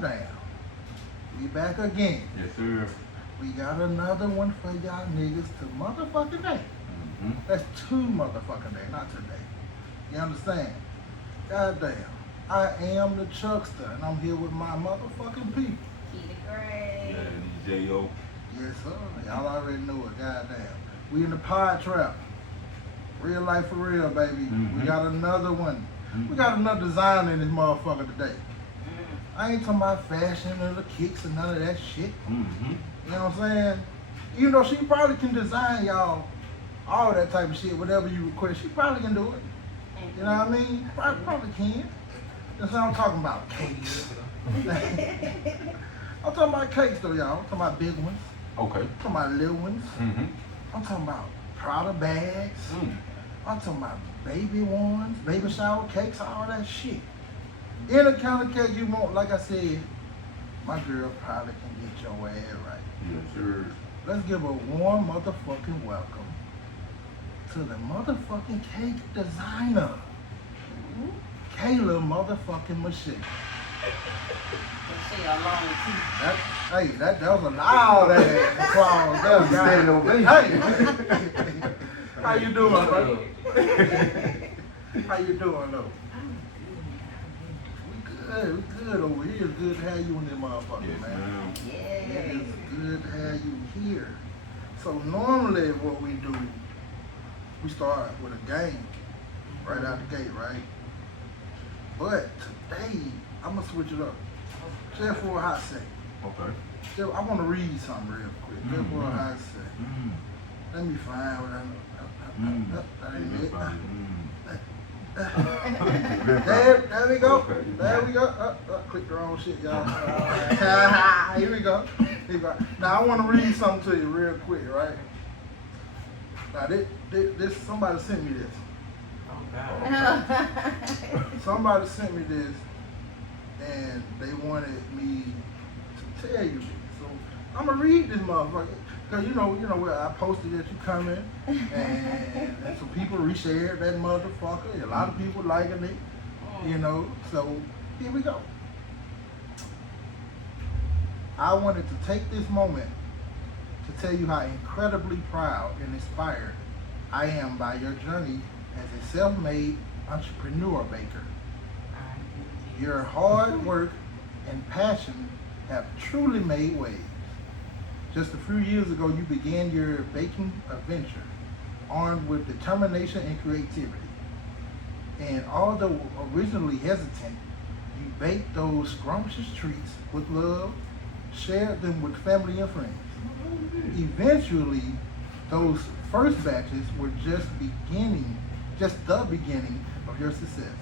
goddamn. We back again. Yes, sir. We got another one for y'all niggas to motherfucking day. That's 2 motherfucking days, not today. You understand? Goddamn. I am the Chuckster, and I'm here with my motherfucking people. Keep it great. Yeah, J.O. Yes, sir. Y'all already know it. Goddamn. We in the podtrap. Real life for real, baby. We got another one. We got another designer in this motherfucker today. I ain't talking about fashion or the kicks and none of that shit. You know what I'm saying? Even though she probably can design y'all all that type of shit, whatever you request, she probably can do it. You know what I mean? Probably can. That's what I'm talking about, cakes. I'm talking about cakes though, y'all. I'm talking about big ones. Okay. I'm talking about little ones. I'm talking about Prada bags. I'm talking about baby ones, baby shower cakes, all that shit. Any kind of cake you want, like I said, my girl probably can get your ass right. Yes, sir. Let's give a warm motherfucking welcome to the motherfucking cake designer, Kayla motherfucking Michelle. That was a loud ass applause. Hey, how you doing, bro? How you doing, though? We good over here. It's good to have you in this motherfucker, Yes, man. Yeah. It's good to have you here. So normally what we do, we start with a game right out the gate, right? But today, I'm gonna switch it up. Just for a hot second. Okay. I want to read something real quick. Just for a hot second. Let me find what I know. That ain't it. There we go. Okay. There we go. Click the wrong shit, y'all. Here we go. Now I want to read something to you real quick, right? Now this somebody sent me this. Somebody sent me this, and they wanted me to tell you this. So I'm gonna read this motherfucker. Cause you know where I posted that you coming, and some people reshared that motherfucker. A lot of people liking it, you know. So here we go. I wanted to take this moment to tell you how incredibly proud and inspired I am by your journey as a self-made entrepreneur baker. Your hard work and passion have truly made waves. Just a few years ago, you began your baking adventure, armed with determination and creativity. And although originally hesitant, you baked those scrumptious treats with love, shared them with family and friends. Eventually, those first batches were just the beginning of your success.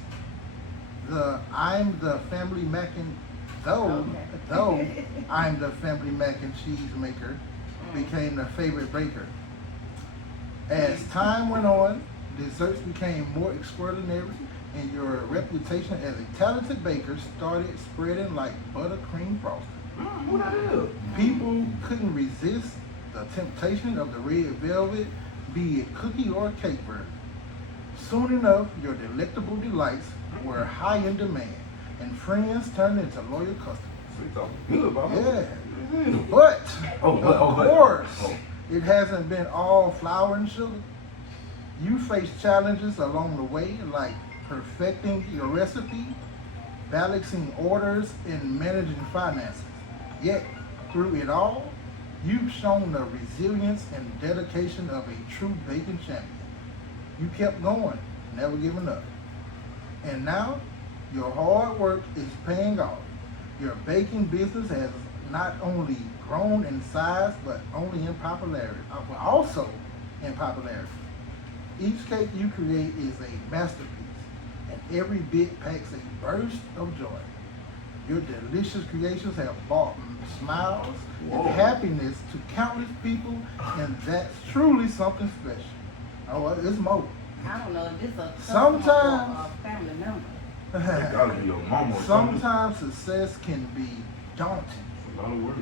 Though I'm the family mac and cheese maker became the favorite baker. As time went on, desserts became more extraordinary, and your reputation as a talented baker started spreading like buttercream frosting. People couldn't resist the temptation of the red velvet, be it cookie or cake version. Soon enough, your delectable delights were high in demand, and friends turned into loyal customers. Yeah. But, of course, it hasn't been all flour and sugar. You faced challenges along the way, like perfecting your recipe, balancing orders, and managing finances. Yet, through it all, you've shown the resilience and dedication of a true baking champion. You kept going, never giving up. And now, your hard work is paying off. Your baking business has not only grown in size, but also in popularity. Each cake you create is a masterpiece, and every bit packs a burst of joy. Your delicious creations have brought smiles and happiness to countless people, and that's truly something special. Oh, it's more. I don't know if this is a Sometimes family member. Sometimes success can be daunting,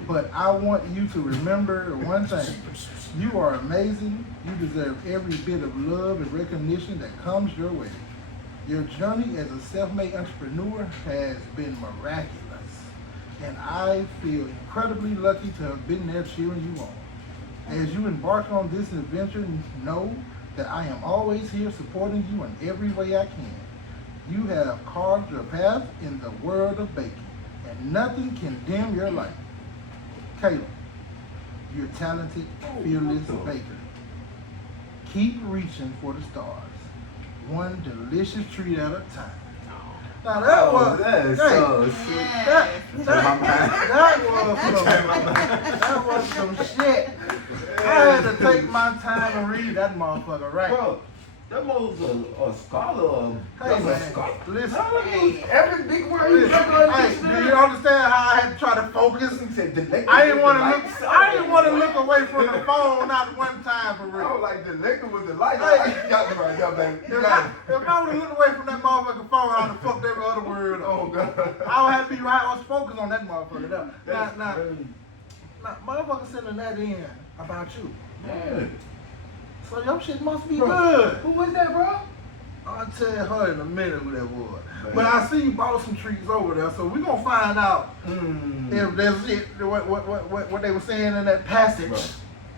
but I want you to remember one thing. You are amazing. You deserve every bit of love and recognition that comes your way. Your journey as a self-made entrepreneur has been miraculous, and I feel incredibly lucky to have been there cheering you on. As you embark on this adventure, know that I am always here supporting you in every way I can. You have carved your path in the world of baking, and nothing can dim your light. Kayla, you're talented, fearless baker. Keep reaching for the stars, one delicious treat at a time. Now that was that is hey, so Yes. shit. that was some shit. I had to take my time and read that motherfucker right. Bro, that was a scholar. Hey That's a man, scholar. listen. Hey. Every big word you Listen, look hey, do you understand how I had to try to focus? He said, delectable I didn't want to with the look. light. I didn't want to look away from the phone not one time for I was real. like, delectable with the light. Hey. You got me right there, baby. You If got me. I would have looked away from that motherfucking phone, I'd have fucked every other word up. Oh, God. I would have to be right. I was focused on that motherfucker. That's Now, crazy. motherfucker sending that in about you. Yeah. So your shit must be Bro, good. who was that, bro? I'll tell her in a minute who that was. Man. But I see you bought some treats over there, so we're gonna find out Mm. if there's it, what they were saying in that passage. Bro.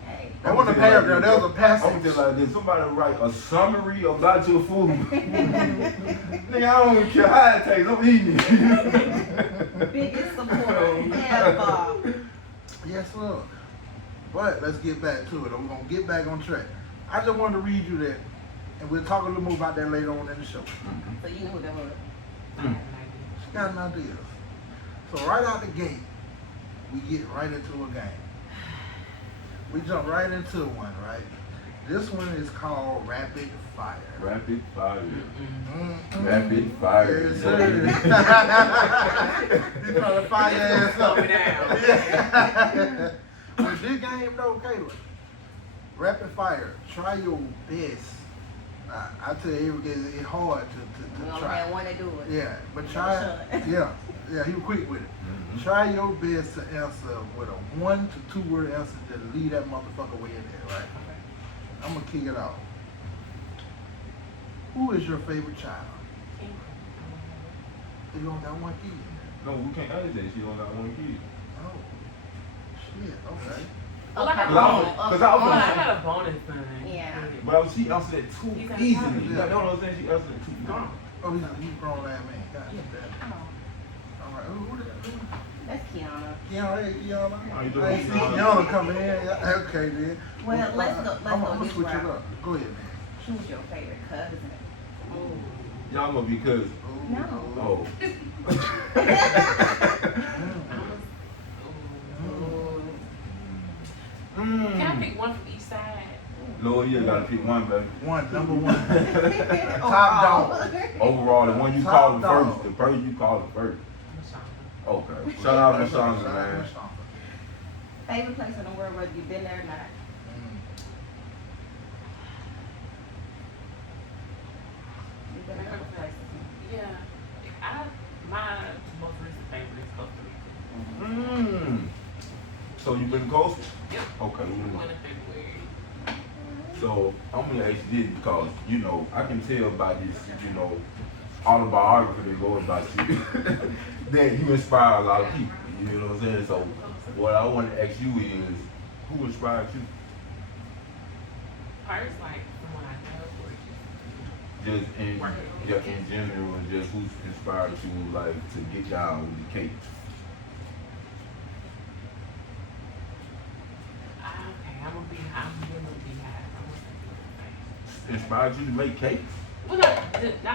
Hey. That wasn't a paragraph, that was a I'm passage. just like this. Somebody write a summary about your food. Nigga, I don't even care how it tastes. I'm eating it. Biggest supporter ever. Yes, sir. But let's get back to it. We're gonna get back on track. I just wanted to read you that, and we'll talk a little more about that later on in the show. So you know who that was? She got an idea. So right out the gate, we get right into a game. We jump right into one, right? This one is called Rapid Fire. Rapid fire. Mm-hmm. Rapid fire. Yes, sir. You trying to fire your ass up. Slow it down. Yeah. With this game though, Kayla, rapid fire, try your best. I tell you, it's hard We to only try. had one to do it. Yeah, but try. Yeah, he was quick with it. Mhm. Try your best to answer with a 1 to 2 word answer to leave that motherfucker way in there, right? I'm gonna kick it off. Who is your favorite child? You don't got one kid. No, we can't ask that. She don't got one kid. Oh, shit. Okay. Well, I got Cause I was- bonus. cause I was Well, gonna I say- got a bonus son. Yeah. But she answered it too He's at easily. college. You know what I'm saying? She answered it too easily. Oh, he's a grown ass man. God Yeah. damn. Oh, All right. Who that's Kiana. Kiana, hey, Kiana. How you doing, I ain't seen Kiana? Kiana coming in. Yeah, okay, then. Well, let's go I'm gonna this switch it route. up. Go ahead, man. Who's your favorite cousin? Y'all gonna be cousins. No. Oh. Can I pick one from each side? Lord, you gotta pick one, baby. One, number one. Oh, Top dog. Overall, the one you Top call it dog. first. The person you call it first. Mashonda. Okay. Shout out to Shonda, man. Favorite place in the world, whether you've been there or not? You've been there other places. Yeah. My most recent favorite is Costa Rica. Mm. So you been coastal? Yep. Okay. We went in February. So I'm gonna ask you this because I can tell by this autobiography that goes about you that you inspire a lot of people. You know what I'm saying? So what I want to ask you is, who inspired you? First, like someone I know, or Just in general, and just who inspired you like to get down with the cake? I'm gonna be high. Inspired you to make cakes? Well, not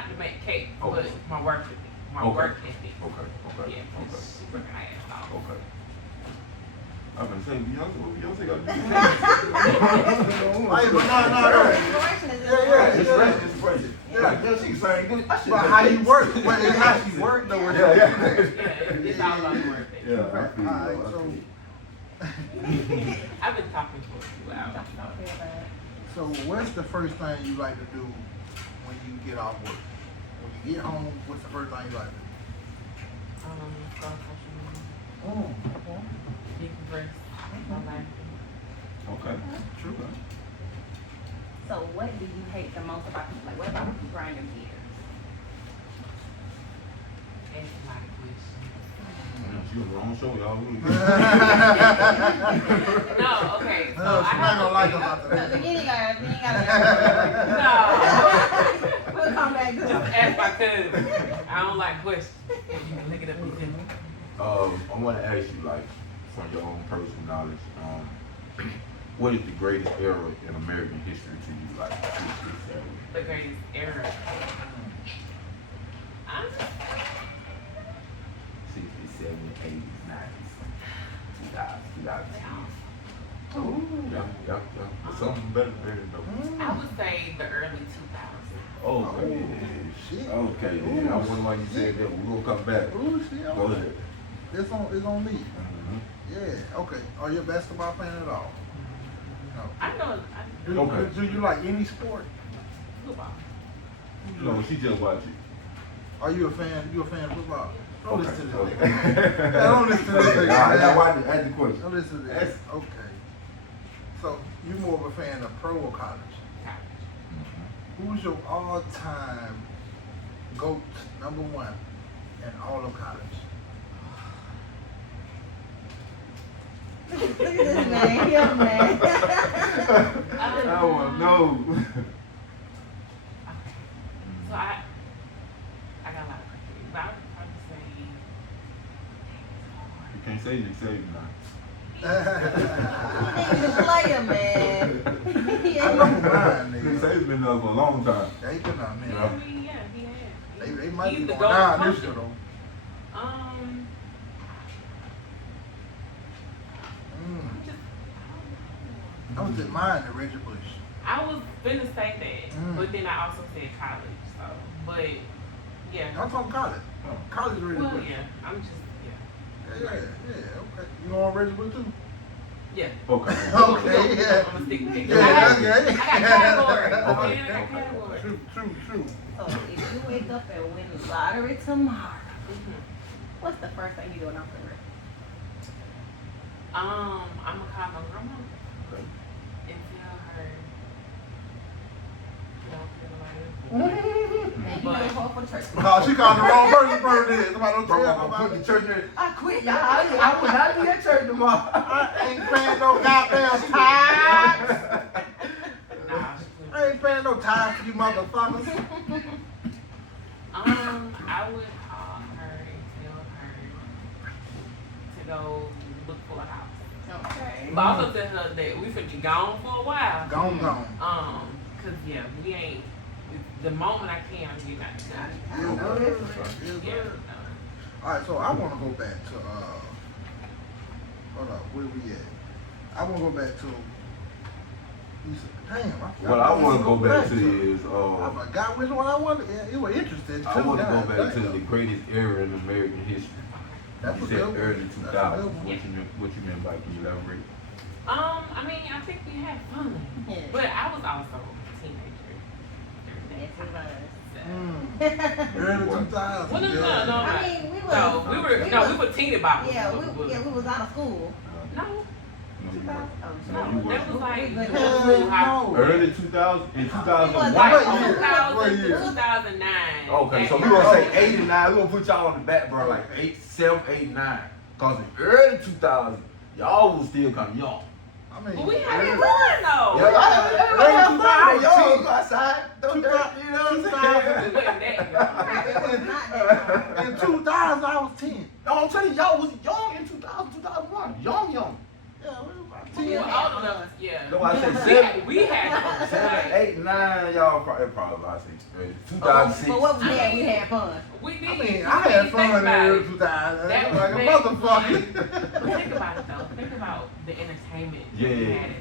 to make cake, Okay. but my work ethic. My Okay. work ethic. Okay. Yeah, she's working her ass off. Okay. I've been saying Beyonce got to do cakes. Hey, but no. Inspiration is Yeah. Just praise it. Yeah, she sang good. But how you work? But it's how she work though. Yeah. Yeah, it's all about the work ethic. Yeah, I feel you. Alright, I so feel you. I've been talking for a few hours. So what's the first thing you like to do when you get off work? When you get home, what's the first thing you like to do? Go on social media. Oh, Decompress my life. Okay. true. So what do you hate the most about people? Like, what about people grind your gears? Ask a lot of questions. you on the wrong show, y'all. No, okay. So She's I not have gonna a like thing. about No, that. you ain't gotta. No. We'll come back to Just it. ask my cousin. I don't like questions. You can look it up yourself. I want to ask you, like, from your own personal knowledge, what is the greatest era in American history to you? Like, 60s, 70s? The greatest era. 60s, 70s, 80s, 90s, 2000s, 2010s. Yeah. Something better than though. I would say the early 2000s. Okay. Shit. Okay, then. I wonder why you said that. We're gonna come back. Ooh, shit. Go ahead. It's on me. Mhm. Yeah. Okay. Are you a basketball fan at all? No. I know. Okay. Do you like any sport? Football. No, she just watched it. Are you a fan? You a fan of football? Don't Okay. listen to Okay. this. nigga. Don't listen to this. nigga, Nah, man. that's why I asked the question. Don't listen to this. Okay. So you more of a fan of pro or college? Who's your all-time GOAT number one in all of college? Look at this man. Yeah, man. I want to know. So I got a lot of criteria, but I would probably say. You can't say you say it now. He ain't even a player, man. He I ain't know even- mine, They nigga. say it's been there for a long time. They been on, man. Yeah. I mean, yeah, he had. They might be He's the going GOAT down this function. year though. I'm just, I was in mine to Reggie Bush. I was finna say that, Mm. but then I also said college. So, but yeah. I'm talking college. College Reggie Well, Bush. yeah. I'm just Yeah, okay. You know Reggie Bush too? yeah. Okay. Okay, yeah. I'm gonna stick with it. Yeah, I got okay. categories. Okay. I got categories. True. So if you wake up and win the lottery tomorrow, Mhm. what's the first thing you doing off the rip? I'm gonna call my grandma Okay. and tell her. Don't feel like And you know it's hard for church. Oh, she called the wrong person. Person is. Somebody don't Bro, tell I'm gonna put nobody. the church in. I quit, Yeah, y'all. I would not be at church tomorrow. I ain't paying no goddamn tithes. Nah. I ain't paying no tithes for you motherfuckers. I would call her and tell her to go look for a house. Okay. But also tell her that we finna be gone for a while. Gone. Cause yeah, we ain't. The moment I can, I'm getting out of I know this. Yes, Yeah. sir. All right, so I want to go back to hold up, where we at? I want to go back to. You said, damn. What I want to go back to to. is I forgot which one I wanted. Yeah, it was interesting too. I want to go God back to damn. the greatest era in American history. That's You a said good one. early That's a 2000s. good one. What you meant by, can you elaborate? I mean, I think we had fun, Yeah. but I was also a teenager. Yes, it was. Early 2000s. Well, no. I mean, we was. No, we were teeny boppers. Yeah, we was out of school. No, No, you weren't. Oh, No, no, you that weren't. was like We- middle high school. Early 2000s? In 2001? Like What year? 2000 What to year? 2009. Okay, so That we gonna era. say 89. We gonna put y'all on the back burner like 8, 7, 8, 9. Cause in early 2000s, y'all was still kind of young. I mean, But we had early- fun though. Yeah, y'all I was y'all 10. go outside. Don't dirt, you know what I'm 2000. saying? It wasn't that young. Not that long. In 2000, I was 10. No, I'm telling you, y'all was young in 2000, 2001. Young. Yeah, we was about We 10. were old enough. Yeah. No, I said We 7, had, we had fun. 7, 8, 9. Y'all probably I say 2006. But what we had fun. We did. I mean, I had fun in the early 2000s. That Like a was motherfucker. But think about it though. Think about the entertainment we Yeah. had at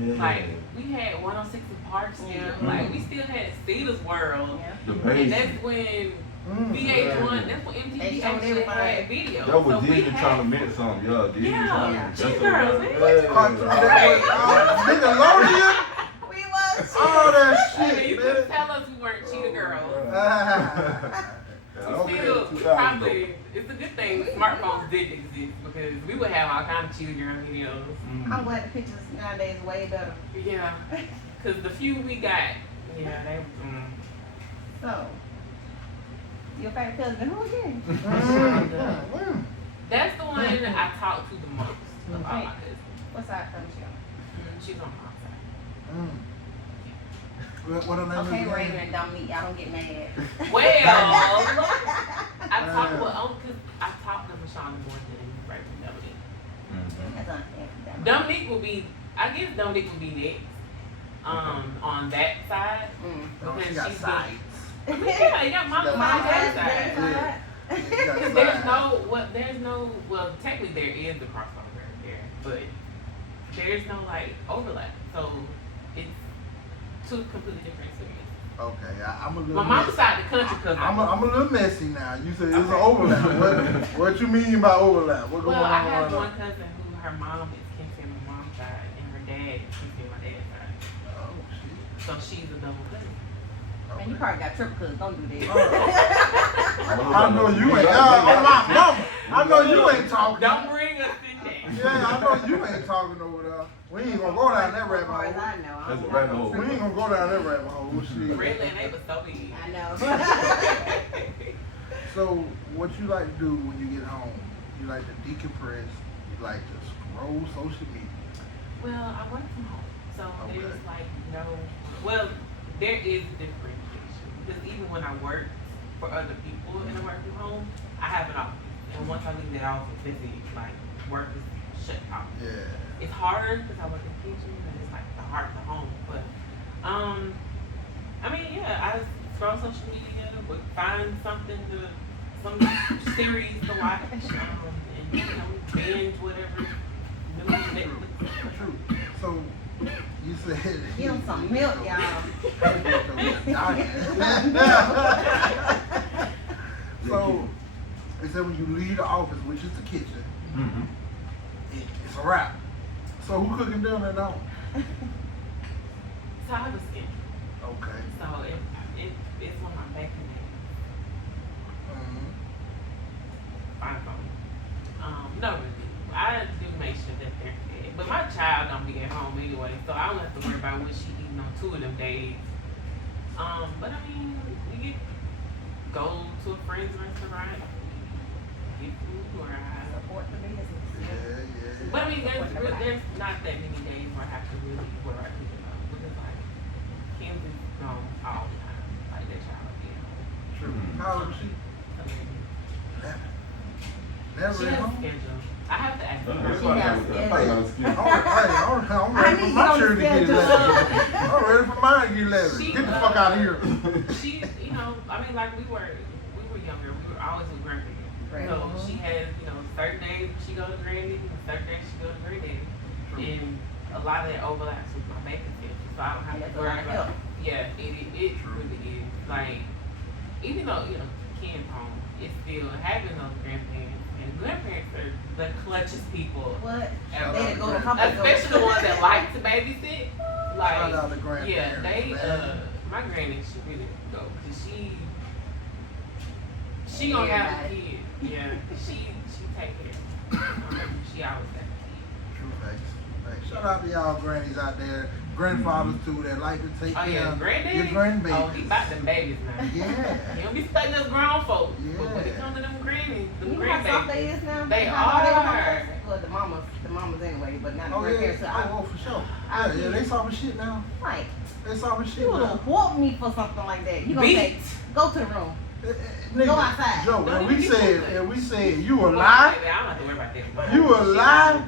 the time. Yeah. Like we had 106 in Park still. Yeah. Like we still had Cedar's World. Yeah. The And base. that's when VH1, that's when They MTV showed actually everybody. had video. That was so we Disney had, trying to make something. Yeah, Disney Yeah, trying yeah. to Cheetah Girls, man. Cartoon Network, Nickelodeon, We was. all that I mean, you shit, couldn't man. tell us we weren't Cheetah Girls. Okay, Still, 2000 probably, it's a good thing smartphones didn't exist because we would have all kind of Cheetah Girl videos. I'm glad the pictures nowadays way better. Yeah, because the few we got, yeah, they. So, your favorite cousin, who again? That's the one I talk to the most of all my cousins. What side from Michelle? She's on my side. What her name is Okay, again? Raven and Dominique, y'all don't get mad. Well, I talk because I talk to Michelle more than Raven and Dominique. That's unfair. Dominique will be, I guess Dominique will be next. On that side. Oh, she Because got she's sides. Yeah, you got mama Yeah. side, That's dad's side. side. Yeah, Well, technically there is the crossover there, but there's no like overlap. So it's two completely different experiences. Okay, I'm a little. My mama's messy. side, the country cousin. I'm a little messy now. You said it's an Okay. overlap. What you mean by overlap? What going Well, I on? have one cousin who her mom is Kinsey on my mom's side, and her dad is Kinsey on my dad's side. Oh shit. So she's a double cousin. Man, you probably got triple cousins. Don't do that. I know you ain't. Oh my mama. I know you ain't talking. Don't bring us in there. Yeah, I know you ain't talking over there. We ain't gonna go down that rabbit As far as hole. I know. I That's don't a rabbit know. hole. We ain't gonna go down that rabbit hole. Shit. Really, and they was so big. I know. So, what you like to do when you get home? You like to decompress. You like to scroll social media. Well, I work from home, so Okay. there's like no. Well, there is differentiation because even when I work for other people and I work from home, I have an office, and once I leave that office, that's it. Like work is shut off. Yeah. It's hard because I work in the kitchen and it's like the heart of the home. But I mean, yeah, I scroll social media, would find something to some series to watch, and binge whatever. True. So, you said. Give them some milk, y'all. So, they said when you leave the office, which is the kitchen, it's a wrap. So who cooking dinner at home? So I have a schedule. Okay. So it's when I'm back in there. Fine phone. No, really. I do make sure that they're fed. But my child don't be at home anyway, so I don't have to worry about what she eating on 2 of them days. But I mean, we go to a friend's restaurant, get food, or Support the business. Yeah. But I mean, there's not that many days where I have to really worry about cooking up. Because like, Kenzie's gone all the time. Like that child will be at home. True. How old is she? 11. Never She at has a home? schedule. I have to ask her. I'm I ready need for to my get on children to the get schedule. 11. I'm ready for mine to get 11. She, Get the fuck out of here. She, I mean, like we were younger. We were always with grandparents. Right. So she has, certain days she goes to granddaddy, and certain days she goes to granddaddy. And a lot of that overlaps with my baking schedule, so I don't have That's to a worry lot of about. help. Yeah, it really is. Like, even though Ken's home, it's still having those grandparents, and grandparents are the clutchest people. What? Shout They out to to go to Grant. comfort zone. Especially the ones that like to babysit. Like, Shout out to yeah, grandparents, they, man. my granny, she really go, cause she gonna have a kid. Yeah, she take care. She always has a kid. True facts. Shout out to y'all grannies out there, grandfathers too, that like to take Oh care yeah, of granddaddy. your grandbabies. Oh, he about them babies now. Yeah. He don't be stuck as grown folks. But when it Yeah. comes to them grannies, them You know how soft they grandbabies. is now? They How hard they are. gonna be? Well, the mamas anyway, but not the Oh yeah. grandparents. So I Oh, for sure. I- Yeah, they soft as shit now. like, They soft as shit you would now. whoop me for something like that. You gonna say, Beat. go to the room. Nigga, Go outside. Joe, Don't and even we get said you a Well, lie. I don't have to worry about that. You a She lie? not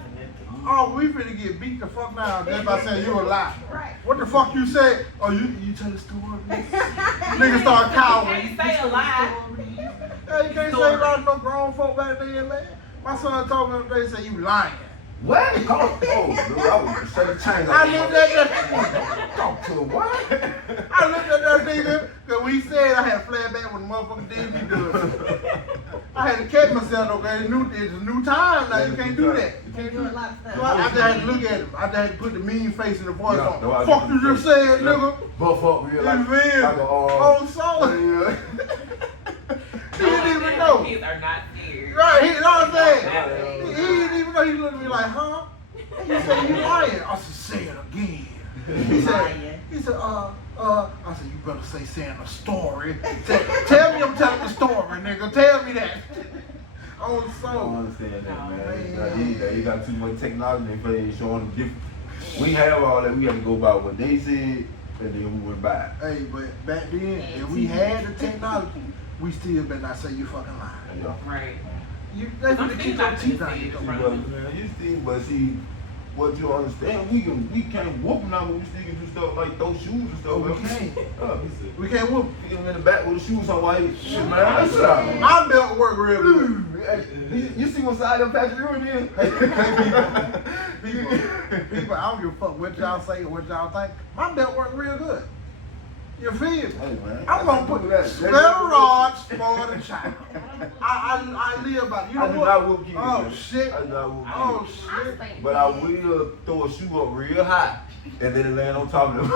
Oh, we finna get beat the fuck down just by saying you a lie. Right. What the fuck you said? Oh, you tell the story. Niggas start cowering. You can't say a lie. Yeah, you can't say a lie to no grown folk back then, man. My son told me the other day, say you lying. What? Dude, I was straight to change. I looked at that. Talk to him, what? I looked at that nigga, cause when he said I had flashback when the motherfucker did me do it. I had to catch myself, okay? It's a new time now, you can't do that. You can't do a it. lot of stuff. So I just had to look at him. I just had to put the mean face in the voice Yeah, on. no, I Fuck didn't you just said, nigga. Buff up real You like, feel like me? a, Oh, so. yeah. He didn't even know. Kids are not scared. Right, you know what I'm saying? Right. He didn't even know. He looked at me like, huh? He said, you lying. I said, say it again. He said, I said, you better say saying a story. Tell me I'm telling the story, nigga. Tell me that. On I don't soul. understand that, No, man. You got too much technology and they showing them different. We have all that. We have to go by what they said, and then we went by. Hey, but back then, if we had the technology, we still better not say you fucking lying. Yeah. Right. They I'm finna still keep not your teeth gonna out say your it, throat. bro. But man, you still, but see, what you understand, we can't whoop them now, but we still can do stuff like throw shoes and stuff. Oh, we man. can't. We can't whoop. Hit him in the back with the shoes on while he shit, man. That's what I My belt work real good. You see what side of Patrick Ewing is? People, I don't give a fuck what y'all say or what y'all think. My belt work real good. You feel me? Hey, man. I'm gonna put steroids for the child. I live by it. You know I do what? not whoop kids. Oh man. shit. I do not whoop Oh kids. shit. But I will throw a shoe up real high and then it land on top of him.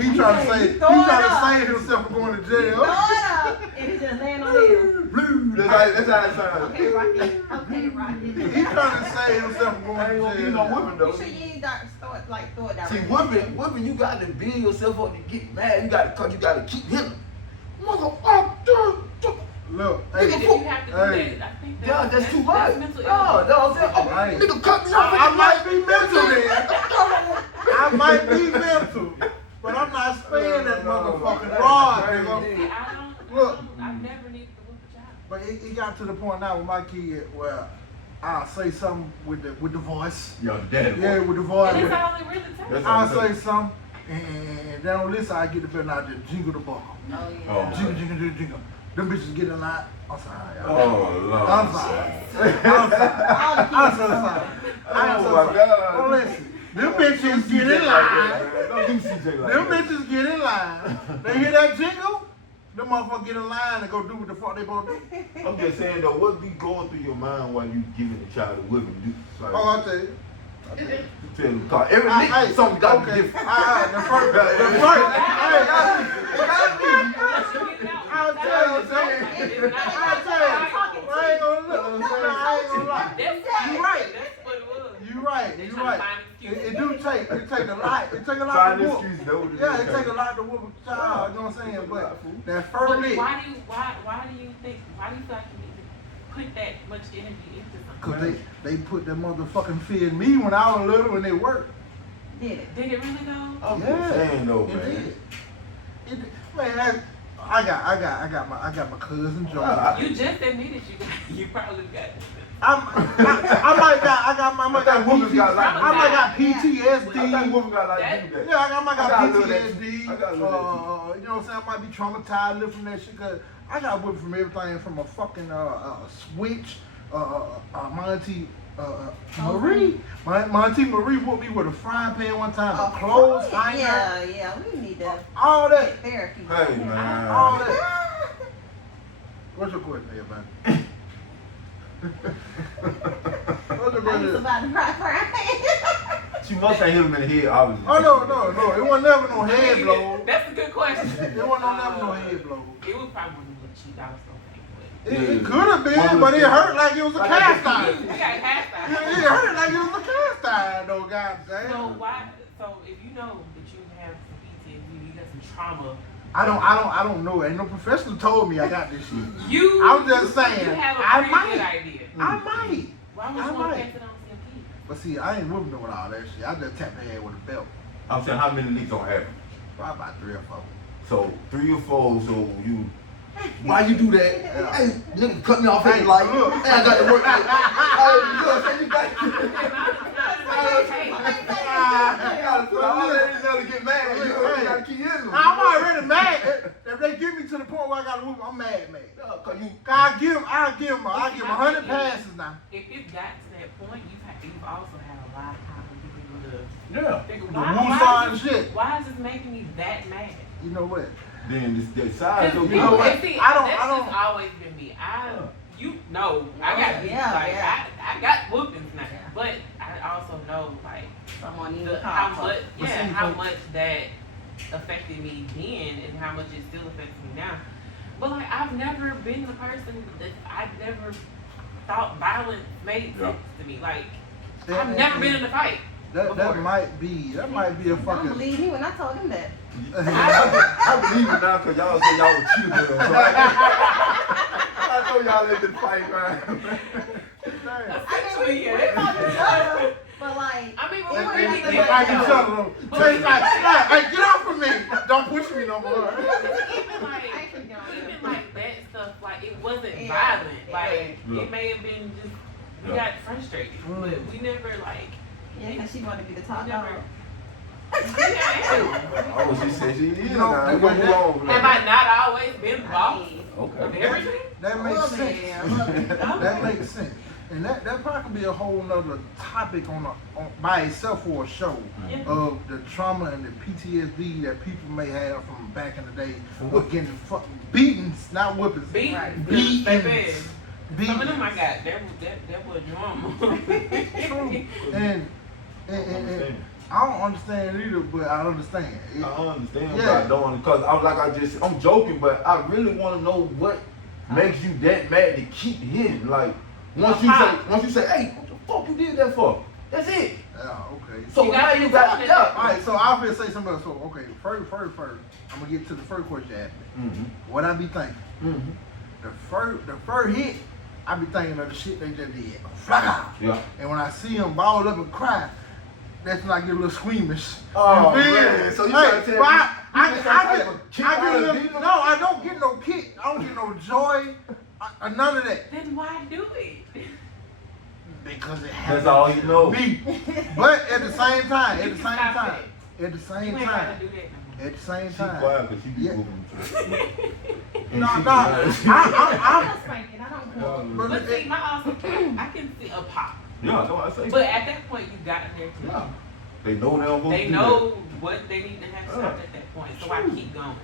He trying to save himself from going to jail. Throw it up and it just land on him. That's how it sounds. Okay, Rocky. Okay, Rocky. He trying to save himself from I going ain't to gonna jail. give no whipping You though. sure you ain't throw it See, directly? whipping, you got to build yourself up to get mad. You got to keep hitting. Motherfucker. Look, And hey, if you have to do hey. that, I think Yeah, that's too much. That's mental No, illness. I'm saying, oh, Right. nigga cut me off. I might be mental then. I might be mental, but I'm not spraying that motherfucking rod, nigga. See, I don't. Look. I never needed to whoop a child. But it got to the point now with my kid where I'll say something with the voice. Yo, daddy. Yeah, with the voice. And that's all it really takes. That's I'll say something, and they don't listen. I get the bell and I just jingle the buckle. Oh, Oh, yeah. Jingle, jingle, jingle, jingle. Them bitches get in line. I'm sorry. Oh, Lord. I'm sorry. I'm sorry. I'm so sorry. I'm so Oh, my sorry. God. Oh, listen. Them bitches get in line. Don't do CJ like Them that. bitches get in line. They hear that jingle. Them motherfuckers get in line and go do what the fuck they supposed to do. I'm just saying though, what be going through your mind while you giving the child a whipping? You, like, Oh, I'll tell you. you tell them, cause every lick, Hey, something got to be okay. different. The first, hey, I'll tell you, son. I'll tell you. I ain't gonna look. I ain't gonna lie. You right. That's what it was. You right. They You tryna right. find excuses. It do take. It take a lot. It take a lot Find to an whoop. excuse, though. Yeah, it take a lot to whoop a child. You know what I'm saying? But that first But lick. why do you feel like you need to put that much energy into something? Cause they put that motherfucking fear in me when I was little and it worked. Did it? Did it really though? I'm just saying though, It man. did. It did. Man, I got my cousin Joe. You just admitted you probably got it. I might got women's got like I might got I think PTSD. women got like you that. Yeah, I might I got got a little of that PTSD. too. I got a little of that You know what I'm saying? I might be traumatized living from that shit. Cause I got whipped from everything from a fucking switch, Monty Marie. Monty Marie whooped me with a frying pan one time, a clothes hanger, Yeah, we need to all that. therapy. Hey man. All that. What's your question here, man? What's your I used to question? buy the fry pan. She must have hit him in the head, obviously. Oh no. It wasn't never no head blow. That's a good question. It wasn't never no head blow. It was probably one of the cheap I was gonna pay for It could have been, but it hurt like it was a cast iron. it. I got half It that. hurt like it was a cast iron, though, goddamn. So if you know that you have some PTSD, you got some trauma. I don't know. Ain't no professional told me I got this shit. I'm just saying, You have a I pretty might. good idea. I might. Why would I you want might. to pass it on to your kids? But see, I ain't whooping them with all that shit. I just tap the head with a belt. I'm saying how many licks on average? Probably about 3 or 4. So 3 or 4, so you why you do that? Yeah. Hey, nigga cut me off at Hey, the light. look. Hey, I got to work. Hey, you got to get mad. You gotta keep hitting them. I'm already mad. If they get me to the point where I gotta whoop, I'm mad. I'll give them 100 passes now. If it got to that point, you've also had a lot of time to be able to Yeah. figure The woosah and shit. why is this making me that mad? You know what? Then this size. Because So you know what? see, I don't- that's I don't- just always been me. You know, I got beat. Yeah, Like yeah. I got whoopings now, Yeah. but I also know like Someone needs to how call. much, But see, how folks- much that affected me then, and how much it still affects me now. But like I've never been the person that I've never thought violence made sense to me. Like I've never been in a fight. That might be a Don't fucking. believe me when I told him that. I believe it now because y'all say y'all were children. So I know y'all let this fight, man. Essentially, we yeah. fought each other, but like, I mean, but It we wasn't really like did Like that. each other. So it's like, hey, get off of me. Don't push me no more. even like, I ain't finna get on even that. like that stuff, like it wasn't Yeah. violent. Like Yeah. it may have been just we Yeah. got frustrated, but we never like. Yeah, because she wanted to be the top we dog. never. Yeah, Oh, she said she is. You know, Now, but move that- on. have I not always been the boss of Okay. everything? That makes sense. That makes sense. And that probably could be a whole nother topic by itself for a show Yeah. of the trauma and the PTSD that people may have from back in the day with getting fucking beatings, not whippings. Beat, Right. Beatings. baby. Beatings. Some of them I got. That was drama. True. And I don't understand either, but I understand. I understand, Yeah. but I don't, because I'm joking, but I really want to know what makes you that mad to keep hitting. Like, once you say, hey, what the fuck you did that for? That's it. Yeah, okay. So You now gotta you be got telling yeah. All right, so I'll just say something else. So, okay, first, I'm gonna get to the first question you asked me. Mm-hmm. What I be thinking? Mm-hmm. The first hit, I be thinking of the shit they just did. Flaka. Yeah. And when I see them ball up and cry, that's when I get a little squeamish. Oh, You feel man. me? So you Hey, trying to tell but me I you get, get some type of kick out a of little, it? no, I don't get no kick. I don't get no joy. None of that. Then why do it? Because it That's happens all you know. to me. But at the same time, You at the can same stop time, that. at the You same ain't gotta time, do that no more. at the same She time. quiet because she be Yeah. moving to it. No, And she no, I don't spank it. I don't pull. But But see, I can see a pop. Yeah, that's what I say. But at that point, you got in there too. Yeah. They know they don't They do know what they need to have stopped at that point. So I True. keep going.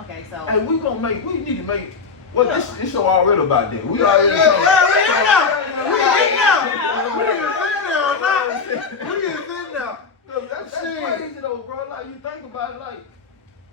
Okay, so. that. Hey, we need to make. What this show already about that? We Yeah, already. we in there. That's Shit. crazy though, bro. Like you think about it, like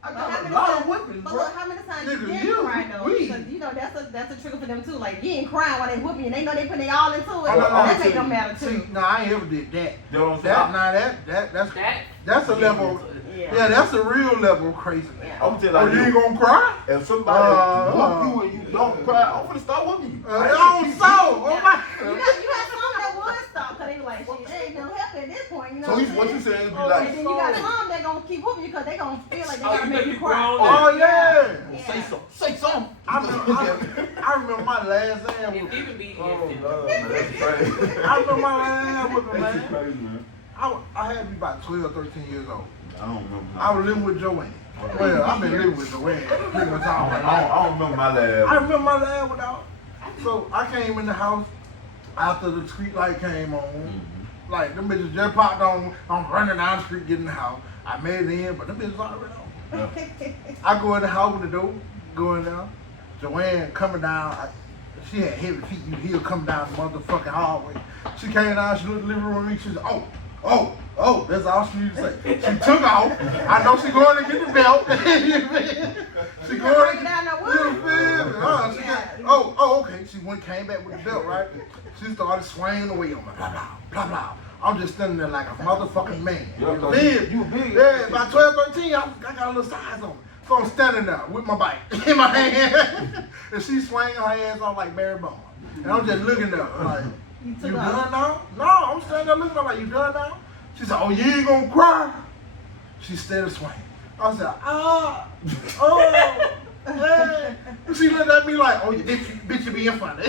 I But how got a many lot of times- whippings, But bro. look, how many times Nigga, you didn't you, cry though? we. Because you know that's a trigger for them too. Like you ain't crying while they whooping you. They know they putting their all into it. Oh, no, that no, make them matter See, too. no, I ain't ever did that. You know what I'm saying? That's a level. Yeah, that's a real level of craziness. Yeah. I'm telling Oh, you, you ain't gonna cry? if somebody whoop you and you don't cry, I'm gonna start whooping you. On soul. Oh my. You got some that would stop because they be like, shit, they ain't no help at this point. You know So what he's I'm what you saying? saying is be And like, then you got some that gonna keep whooping you because they gonna feel like they Oh, gotta you make think you you cry. grown Oh yeah. Yeah. say something. I remember my last ass It's whooping. even BDS. Oh too. God, man, that's crazy. I remember my last ass whooping, That's man. crazy, man. I had to be about 12 or 13 years old. I don't remember. I was living with Joanne. Well, I've been living with Joanne pretty much all my life. I don't remember my I last. remember my last one out. So I came in the house after the street light came on. Like them bitches just popped on. I'm running down the street getting the house. I made it in, but them bitches already on. I go in the house with the door, going down. Joanne coming down. She had heavy feet. You hear her come down the motherfucking hallway. She came down. She looked in the living room. She said, "Oh, that's all she needed to say." She took off. I know she going to get the belt. She going to down that you wood. feel me? She got, okay. She came back with the belt, right? She started swaying away on me. Blah, blah, blah, blah. I'm just standing there like a motherfucking man. Yeah, 'cause Big. you big. Yeah, about 12, 13, I got a little size on me. So I'm standing there with my bike in my hand. And she's swinging her ass off like Barry Bonds. And I'm just looking at her like, You you took done off. now? No, I'm standing there looking at her like, you done now? She said, oh, you ain't gonna cry? She started swinging. I said, yeah. She looked at me like, oh, you bitch, you being funny.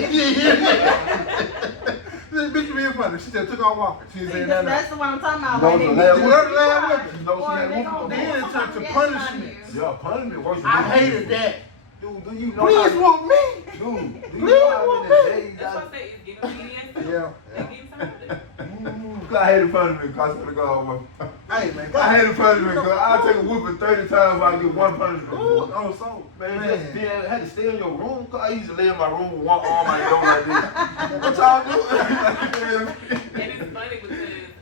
Bitch, you being funny. She just took off walking. She See, said, no. that's the one I'm talking about. No, Like, the they last beat one. you The last cry. one. You know she Or had they whooped gonna them. Then it some turned to reaction out of punishments. you. Yeah, punishment worse than I whooping. hated that. Dude, do you know Please how whoop me. Dude, do you Please know how whoop many me. days That's I what I say. It's giving BDS. Yeah. They getting something. I hated punishment because I swear to God, Hey, man. I hated punishment because I'll take a whooping 30 times while I get one punishment. Ooh, oh, so, Man, just being, I had to stay in your room because I used to lay in my room with one arm on your like this. What y'all do? And it's funny because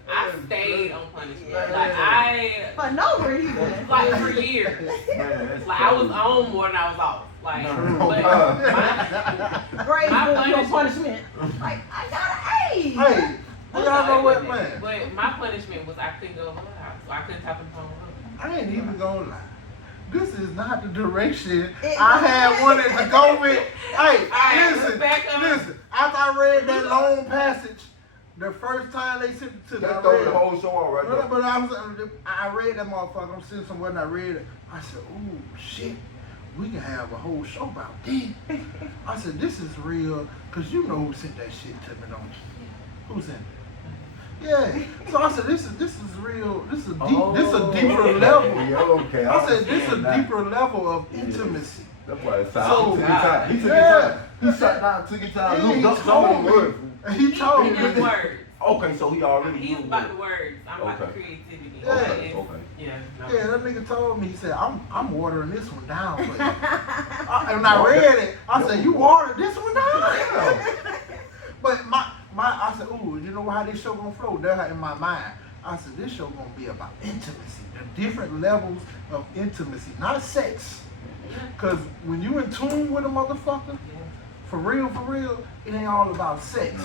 I stayed on punishment. Yeah. Like For no reason. like for years. Man, that's Like I was crazy. on more than I was off. Like, No, but God. Grade My for your punishment- punishment. Like, I got an A. Hey, y'all know what, man? But my punishment was I couldn't go over her house, so I couldn't talk on the phone with her. I ain't even gonna lie. this is not the direction I had wanted to go with. Hey, listen. After I read that long passage, the first time they sent it to me, That throw the whole show out right there. but I read that motherfucker. I'm sitting somewhere and I read it. I said, ooh, shit. We can have a whole show about this. I said, this is real, because you know who sent that shit to me, don't you? Who sent it? Yeah. So I said, this is real. This is a deeper level. Yeah, okay. I said, this is a deeper level of intimacy. That's why it So, took his time. He took his time. He sat down, took his time. Yeah, Looked up he some of told the me. words. He told me. the words. Okay, so he already He's knew about what- the words. I'm about the Okay. creativity. Yeah. Okay. Yeah. No. Yeah, that nigga told me, he said, I'm watering this one down for you. And I read it, I said, you watered this one down? But I said, ooh, you know how this show gonna flow? That in my mind. I said, this show gonna be about intimacy, the different levels of intimacy, not sex. Cause when you in tune with a motherfucker, for real, it ain't all about sex.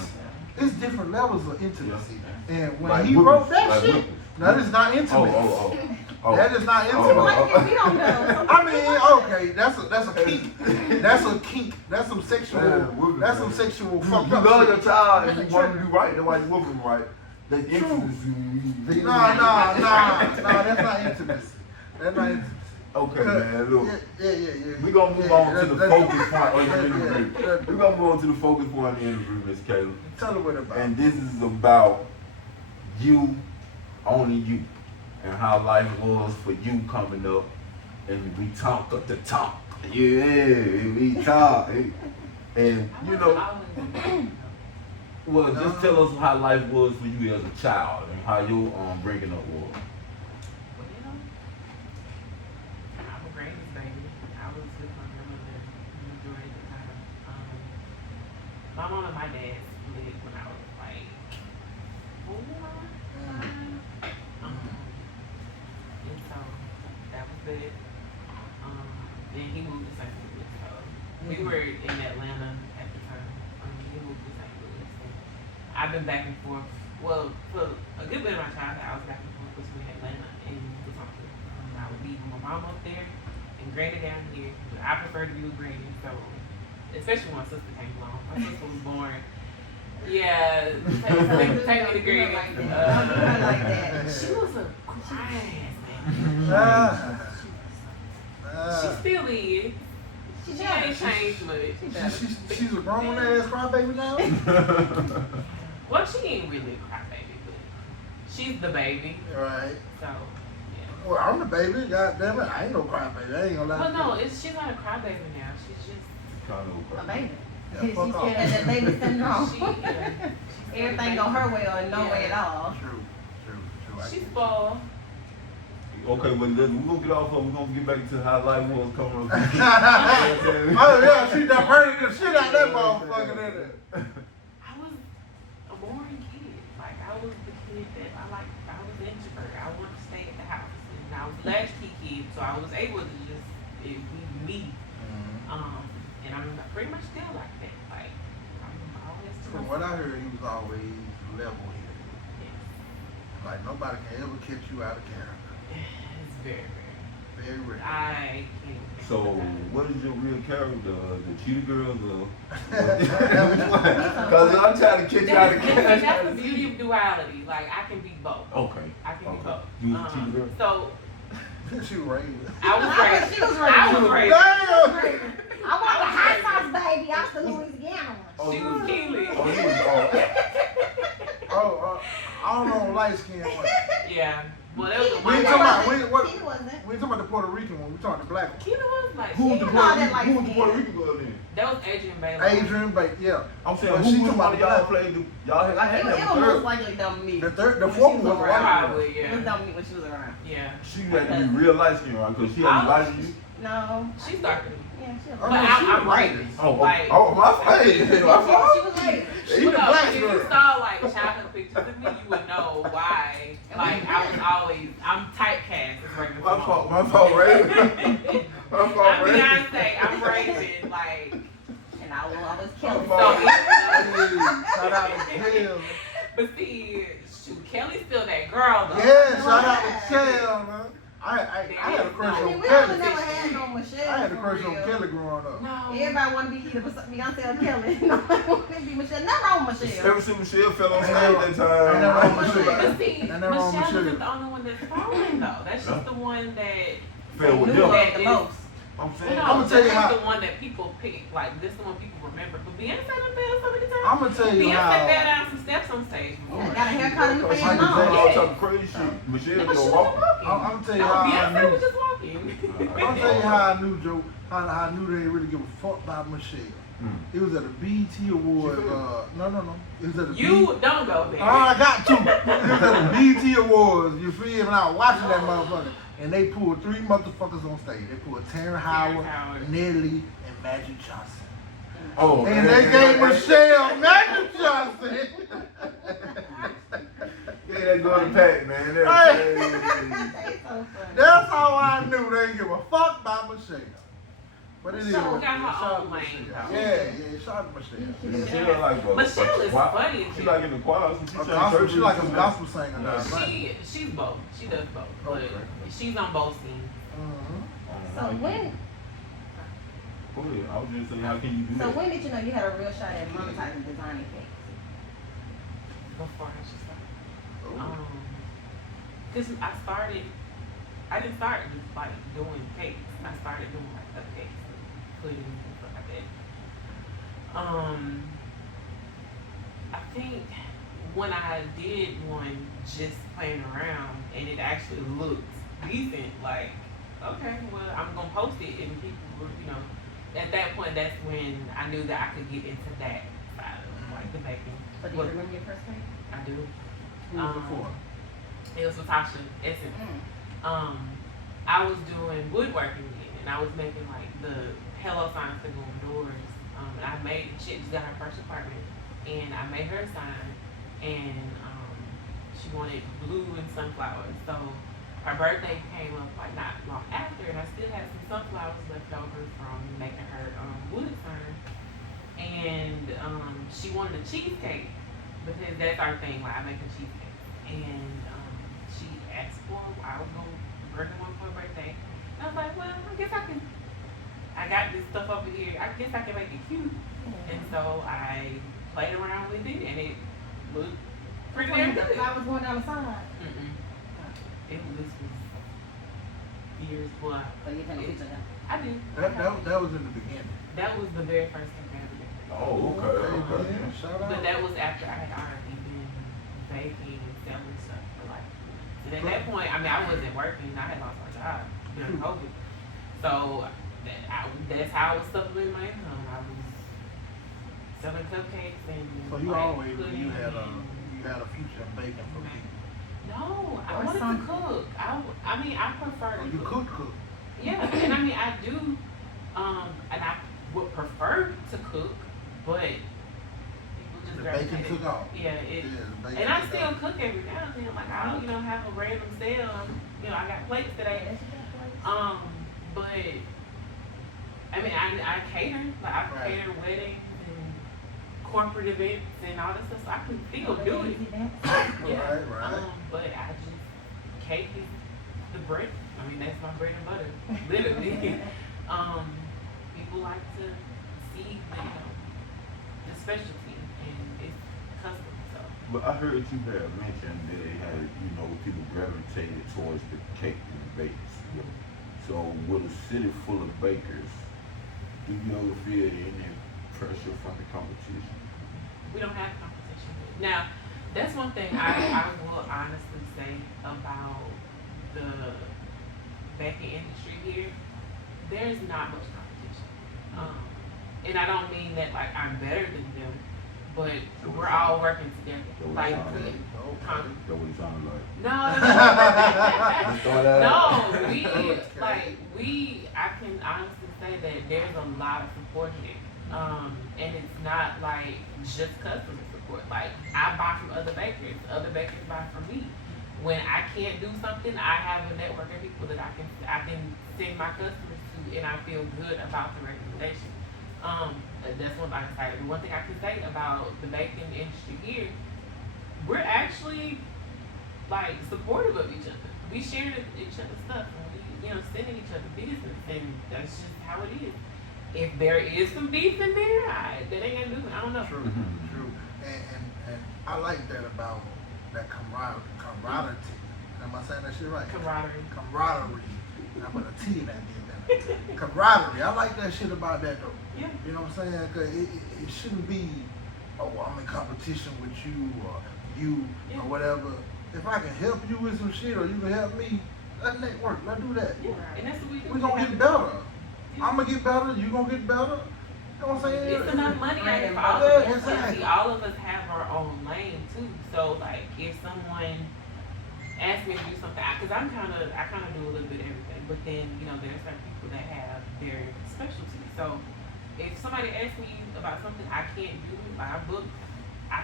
It's different levels of intimacy. And when Like he whoopings, wrote that like shit, whoopings. that is not intimate. Oh. That is not Oh, intimate. oh, We don't know. I mean, okay, that's a kink. That's a kink. That's some sexual. Man, That's some sexual You fucked up love shit. your child and That's you a want him to do right. That's why you whoop him right. That's intimacy. Nah, that's not intimacy. That's not intimacy. Okay, man, look. Yeah. We're going to move on to the focus point of the Yeah. interview. We're going to move on to the focus point of the interview, Miss Kayla. Tell her what about. And this is about you, only you, and how life was for you coming up. And we talk up the talk. Yeah, we talk. And, you know, well, just tell us how life was for you as a child and how your bringing up was. I'm a granny's baby. I was with my grandmother majority of the time. My mom and my dad split when I was like 4, 5. And so that was it. Then he moved to St. Louis. So we were in Atlanta at the time. He moved to St. Louis. And I've been back and forth. Well, for a good bit of my childhood, I was back and forth between Atlanta and Wisconsin. I would be with my mom up there and Granny down here. But I prefer to be with Granny, so especially when my sister came along. My sister was born. Yeah, take me to Granny. Like that. Like that. She was a crying she still is. She ain't changed much. She's a grown ass crybaby now. Well, she ain't really a crybaby, but she's the baby. Right. So, yeah. Well, I'm the baby. God damn it, I ain't no crybaby. I ain't gonna lie. Well, to no, you. she's not a crybaby now. She's just Kind A of baby. Yeah, She fuck still off. has that baby syndrome. she. Everything go her way or no way at all. True. I She's get it. spoiled. Okay, well, we're going to get off of we're going to get back to how life was coming up. Oh yeah, she diverted the shit out that motherfucker, didn't it? I was a boring kid. Like, I was the kid that I was an introvert. I wanted to stay at the house. And I was a latchkey kid, so I was able to just be me. And I'm pretty much still like that. Like, I'm always to From what I heard, he was always level-headed. Like nobody can ever catch you out of character. It's very rare. Very rare. I can't. So, what is your real character? The cheetah girls or? Because I'm trying to catch you out of character. That's the beauty of duality. Like, I can be both. Okay. I can be both. You was a cheetah girl? So, She raised. I was raised. She was I was raised. Damn! I want the hot sauce, baby. I was the Louisiana one. She was Keely. Oh, you was I don't know light skin one. Yeah. Well, that was We ain't the talking one. about He wasn't. we ain't talking about the Puerto Rican one. We talking the black one. Keely was like, Who was the You know that Puerto like Rican skin. girl then? that was Adrian Bailey. Adrian, but yeah. I'm saying, But who she was talking one of y'all about played the, y'all had, I had It that was most third. likely Dominique. The when fourth she one was a around. white girl. Probably, It yeah. was Dominique when she was around. Yeah. She had to be real light skin, right? Because she had the light skin. No. She's darker than me. Yeah, she was. Oh, But no, she I'm was raised. Oh, Like, my face. She My fault. was late. She the no, black if you girl. saw like childhood pictures of me, you would know why. Like, I was always, I'm typecast as regular. My fault, Raven. My fault, I'm Raven. Beyonce. I'm Raven. Like, And I will always kill My her. fault. Hey, shout out to Kel. but see, shoot, Kelly's still that girl though. Yeah, shout out to Kel, man. I had a crush I on mean, we really Kelly. never had no Michelle. I had a for crush on real. Kelly growing up. No. Everybody want to be either Beyonce or Kelly. Nobody want to be Michelle. Nothing wrong with Michelle. Ever since Michelle fell on Ain't stage no- that ain't time. no wrong with But Michelle. see, Ain't nothing wrong with Michelle isn't Michelle. the only one that's falling though. That's just the one that Fell with Knew them. that the most. I'm well, saying. no, I'ma tell you this how- is the one that people pick. Like this is the one people remember. But Beyonce done failed so many times. I'm gonna tell you Beyonce fell how. down some steps on stage. Yeah, got a haircut in the Cause she fan was and doing all. all type of crazy shit. Michelle No, was she walking. wasn't walking. I'm gonna tell you No, how I Beyonce knew. was just walking. I'm gonna tell you how I knew Joe. How I knew they didn't really give a fuck about Michelle. It was at the BET Awards. No. It was at the You don't go there. I got to. It was at the BET Awards. You feel me? And I was watching that motherfucker. And they pulled 3 motherfuckers on stage. They pulled Terrence Howard, Nelly, and Magic Johnson. Oh, And they gave Michelle Magic Johnson. Yeah, that go to Pat, man. That's Hey. crazy. That's so funny. That's how I knew they didn't give a fuck about Michelle. But it is. Michelle what it got is. her Shout out own to lane, Michelle. though. Yeah, shout out to Michelle. Michelle like a Michelle is choir. funny. She like in the choir. So she A sang gospel, church she like a music. gospel singer now, right? She's both. She does both. But Okay. she's on both scenes. So when Go ahead. I was just saying, how can you do so that? when did you know you had a real shot at monetizing designing cakes? Before I should start. Oh. Cause I didn't start just like doing cakes. I started doing like cupcakes, puddings and stuff like that. I think when I did one just playing around and it actually looked decent, like, okay, well, I'm gonna post it and people were, at that point, that's when I knew that I could get into that side of like the baking. So do you remember your first cake? I do. Who was it for? It was with Tasha Essence. I was doing woodworking then, and I was making like the hello signs to go on doors. And I made, she just got her first apartment, and I made her a sign, and she wanted blue and sunflowers. So her birthday came up like not long after, and I still had some sunflowers left over from making her wood sign. And she wanted a cheesecake because that's our thing. Like I make a cheesecake, and she asked for. I was gonna bring her one for her birthday, and I was like, well, I guess I can. I got this stuff over here. I guess I can make it cute, and so I played around with it, and it looked pretty damn good. Flowers going down the side. This was years before. So you take a picture now. I did. That was in the beginning. That was the very first thing I ever did. Oh, okay. Yeah, shout But out. that was after I had already been baking and selling stuff for like. And at that point, I mean, I wasn't working. I had lost my job during COVID. So that's how I was supplementing my income. I was selling cupcakes and. So you like, always knew you pudding had a future in baking for me. No, I Or wanted some- to cook. I mean, I prefer Oh, to you cook. could cook. Yeah, and I mean, I do, and I would prefer to cook, but people just The gravitate. bacon took off. Yeah, it. Yeah, the bacon And I took still off. cook every now and then. Like I don't, have a random sale. I got plates today. But I mean, I cater. Like I Right. cater weddings and corporate events and all this stuff. So I can still do it. Yeah. Right. But I just cake is the bread. I mean, that's my bread and butter, literally. People like to see the specialty, and it's custom. So But I heard you have mentioned that it had, people gravitated towards the cake and bakes. So with a city full of bakers, do you ever feel any pressure from the competition? we don't have competition. Now, that's one thing I will honestly say about the baking industry here. There's not much competition. And I don't mean that like I'm better than them, but we're all working together. Like, That what it sounded like. no, Just throw that out. no, I can honestly say that there's a lot of support here. And it's not like just customer support. Like I buy from other bakers buy from me. When I can't do something, I have a network of people that I can send my customers to, and I feel good about the recommendation. That's one thing I can say. The one thing I can say about the baking industry here, we're actually like supportive of each other. we sharing each other's stuff and we, sending each other business, and that's just how it is. If there is some beef in there, that ain't gonna do it. I don't know. True, true. And I like that about that camaraderie. Am I saying that shit right? Camaraderie. Camaraderie. I put a T in that damn. Camaraderie. I like that shit about that though. Yeah. You know what I'm saying? Cause it shouldn't be, oh, I'm in competition with you or you or whatever. If I can help you with some shit or you can help me, let's network. Let's do that. Yeah. And that's what we do. We gonna get better. I'm gonna get better. You gonna get better. You know what I'm saying? It's enough money out there for all Yeah, of us. exactly. See, all of us have our own lane too. So like, if someone asks me to do something, because I kind of do a little bit of everything. But then there are certain people that have their specialties. So if somebody asks me about something I can't do, like I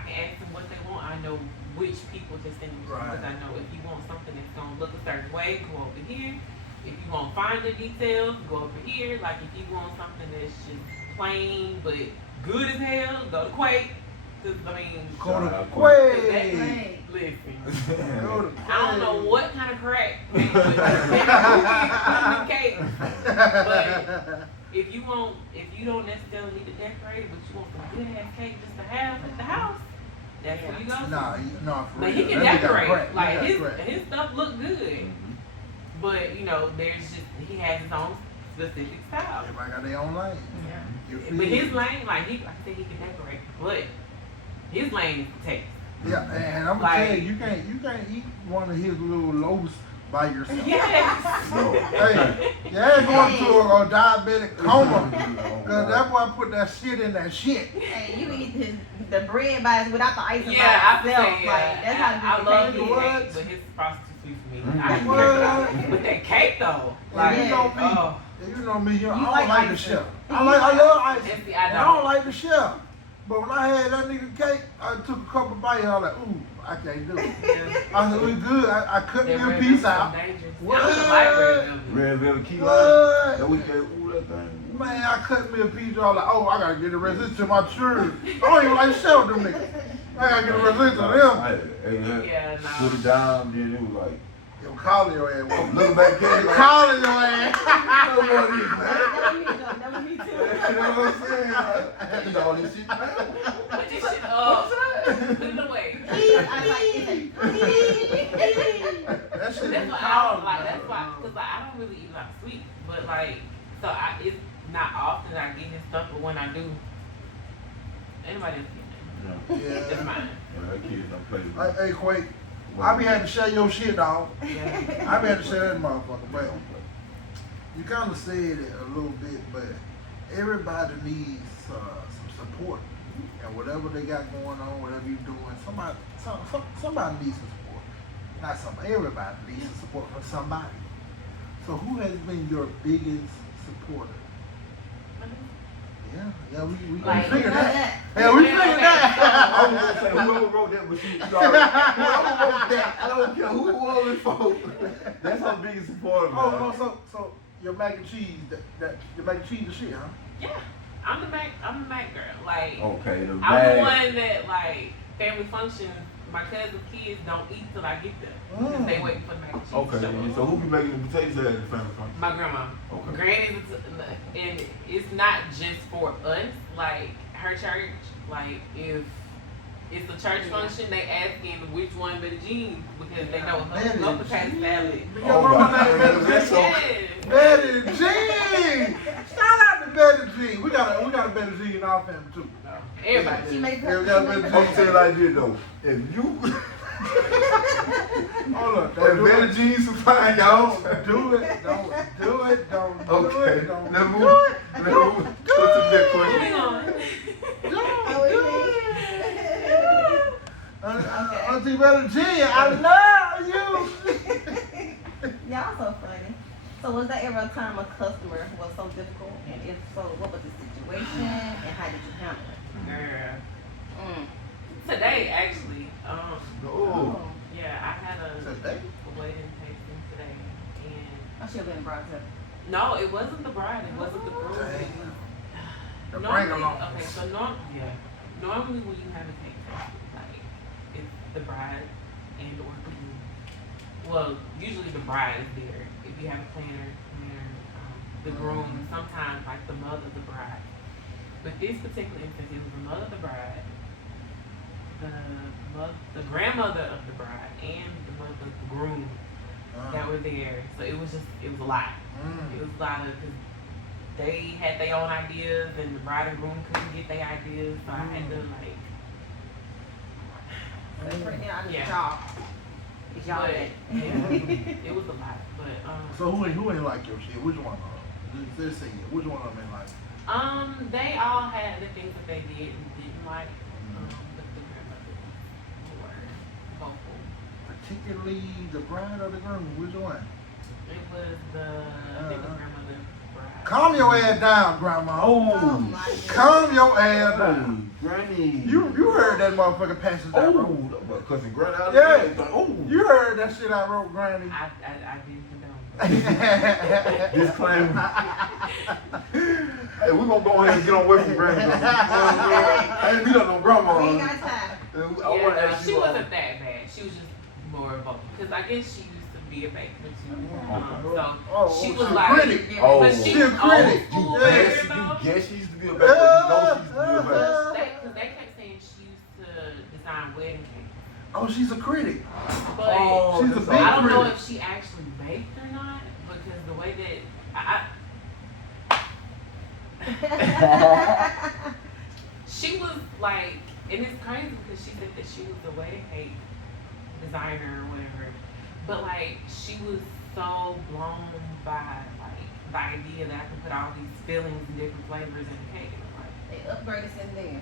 can ask them what they want. I know which people to send them to, because I know if you want something that's gonna look a certain way, go over here. If you want to find the details, go over here. Like if you want something that's just plain but good as hell, go to Quake. Go to Listen, Right. I don't know what kind of crack they put in the cake, but if you don't necessarily need to decorate it, but you want some good ass cake just to have at the house, that's where you go. Nah, for But real. he can That nigga got decorate. crack. Like He got crack. his stuff look good. But there's just he has his own specific style. Everybody got their own lane. Yeah. You feel But me? his lane, like I said, he can decorate, but his lane is the taste. Yeah, and I'm gonna tell you, you can't eat one of his little loaves by yourself. Yes. Hey, you ain't going to a diabetic coma, cause that boy put that shit in that shit. Hey, you eat the bread without the icing Yeah, by I itself. say, Like, that's how I good love the his cake What? cake, but his frosted sweet for me. Mhm. I can What? decorate. But that cake though, like, you know me. oh, You know me. I don't like like the icing. chef. I love icing. and see, I I don't don't. like the chef. But when I had that nigga cake, I took a couple bites and I was like, ooh, I can't do it. I said, we good. I cut me That a red piece velvet out. is dangerous. What? I don't like red velvet. Red velvet key What? lime. That we can ooh that thing. Man, I cut me a piece. I was like, oh, I gotta get the rest of this to my children. I don't even like chef them niggas. I gotta get the rest of this to them. Yeah, nah. Put it down, then it was like, Yo, calling your ass. look back at it. Like, Calling your ass. I don't want this, man. That was me too. You know what I'm saying? I had to do all this shit, man. Put this shit up. Put it away. I like it. That shit That's be why I calling. don't like. That's why, cause like, I don't really eat a lot of sweet. But like, so it's not often I get his stuff, but when I do, anybody else get it? Yeah. It's mine. Yeah, that kid don't play with me. Hey, Quake, I be having to share your shit, dog. Yeah. I be having to share that motherfucker, but you kind of said it a little bit, but everybody needs some support. And whatever they got going on, whatever you're doing, somebody needs some support. Not somebody, everybody needs some support from somebody. So who has been your biggest supporter? Yeah, we Like, figured you know that. Yeah, we figured that. I was gonna say whoever wrote that, but she already. Whoever wrote that, I don't care who it was for. That's her biggest supporter, man. So your mac and cheese, your mac and cheese is shit, huh? Yeah. I'm the Mac girl. Like, Okay, the I'm bag. the one that like family functions. My cousin's kids don't eat till I get them. Cause they waiting for the mac and cheese. Okay, to show up. so who be making the potato salad in the family function? My grandma. Okay. Granny's, and it's not just for us. Like her church, like if it's a church function, they asking which one better jeans because they know her go potato salad. Your mama name Betty that's Jean. Yeah. Betty Jean. Shout out to Betty Jean. We got a Betty Jean in our family too. Everybody. She makes Yeah, we got Betty I'm gonna Jean. tell you like this though. If you, Hold up, if don't do Betty it. Jean supplying y'all, Don't do it. Don't do it. Don't do okay. it. Don't Let's do move. it. Let's move. What's the next Moving question? on. Don't do it. Auntie Betty Jean, I love you. Y'all so funny. So was there ever a time a customer was so difficult? And if so, what was the situation and how did you handle it? Girl. Mm. Today actually. Oh. Yeah, I had a Today? wedding tasting today, and I should have been brought up. no, it wasn't the bride. It wasn't the groom. Dang. The Normally, bring along. okay, so normally when you have a tasting, like it's the bride and or the groom. well, usually the bride is there. If you have a planner, the groom, sometimes like the mother of the bride. But this particular instance, it was the mother of the bride, the grandmother of the bride, and the mother of the groom that were there. So it was a lot. It was a lot of, because they had their own ideas, and the bride and groom couldn't get their ideas, so I had to like. Right now, I need Yeah. y'all. It's y'all But, day. yeah, it was a lot, but So who ain't like your shit? Which one of them? Let's see. Which one of them ain't like? they all had the things that they did and didn't like. But the grandmother were vocal. Particularly the bride or the groom? Which one? It was I think it was grandmother bride. Calm your ass down, grandma. Oh my goodness. Calm your ass down. Granny. You heard that motherfucking passage I wrote. Oh, because it Granny out Yeah. of the oh. You heard that shit I wrote, Granny. I didn't condone. Disclaimer. Hey, we're gonna go ahead and get on away from Granny. I ain't beat up no grandma. We ain't got time. I want to ask She you. wasn't that bad. She was just more vocal. Because I guess she used to be a baker too. So she was she like, critic. Oh, but she a critic. old school Yeah. baker, You though. guess she used to be a baker, but you know she used to be a baker. Because they kept saying she used to design wedding cakes. Oh, she's a critic. But Oh, she's a that's big I don't know critic. if she actually baked or not, because the way that she was like, and it's crazy because she said that she was the wedding cake designer or whatever, but like she was so blown by like the idea that I could put all these fillings and different flavors in the cake, and I'm like, They upgraded since then.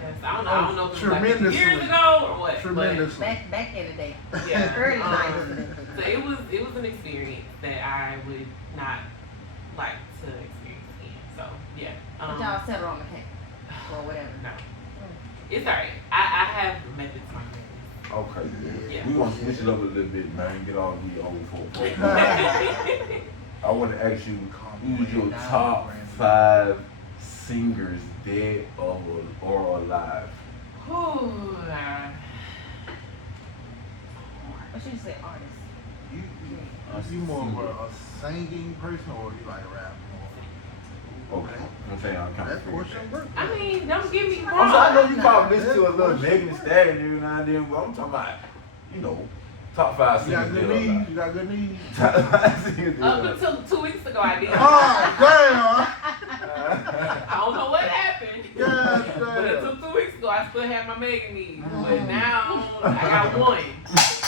yes, I don't know if it was like 50 Tremendously. years ago or what, Tremendously. Back in the day. but yeah, Early 90s. so it was an experience that I would not like to experience again. So yeah, But y'all settle on the cake or whatever. no, it's alright. I have methods to my madness. Okay, Yeah. we gonna switch it up a little bit, man. Get all these old folks. I want to ask you, who's your top 5 singers, dead or alive? Ooh, What should you say, artist? You more of a singing person or you like rap more? Okay, I'm saying I'm kind That of portion of work. I mean, don't get me wrong. I'm sorry, I know you probably listen to a little Megan Thee Stallion every now and then, but I'm talking about, top 5 You got singers. good dead or knees. alive. You got good knees. Top 5 singers. dead or Up alive. until 2 weeks ago, I did. Oh, I don't know what happened. God But damn. until 2 weeks ago, I still had my Megan knees. But now, I got one.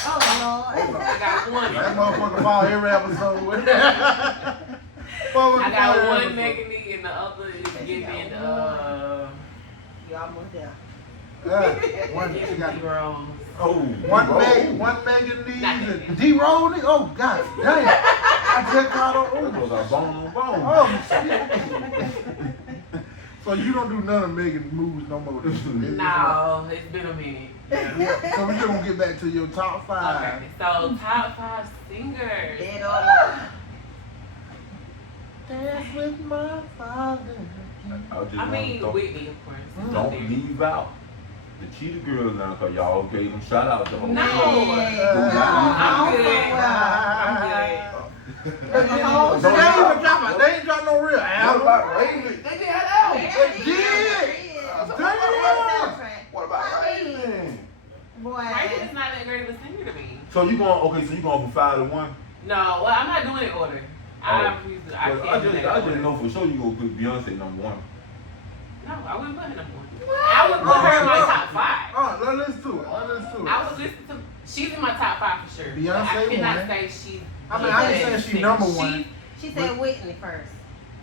Oh, I Lord. got one. That motherfucker fall every episode. I got one Megan knee and the other is giving You almost there. One, she got zeros. Oh, one Megan knees and D-roll it. Oh God damn! I just got That on. goes out bone on bone. Oh shit! So you don't do none of Megan's moves no more. No, it's been a minute. So we're just gonna get back to your top 5. Okay, so top 5 singers. Dead or alive. Dance with my father. I mean, Whitney, of course. is up Don't there. leave out the Cheetah Girls now, cause y'all gave them shout out though. No. I'm good. I'm They ain't drop no real What album. about Raven? They did have albums. They did. What about Raven? Boy. Raven is not that great of a singer to me. So you going from 5 to 1? No, well, I'm not doing it in order. I can't do that in I order. just know for sure you gonna put Beyonce number 1. No, I wouldn't put her number 1. I would put her in my top 5. Oh, let's do it. I would listen to. She's in my top 5 for sure. But Beyonce I cannot one. say she. I mean, I ain't saying she number 1. She said Whitney first.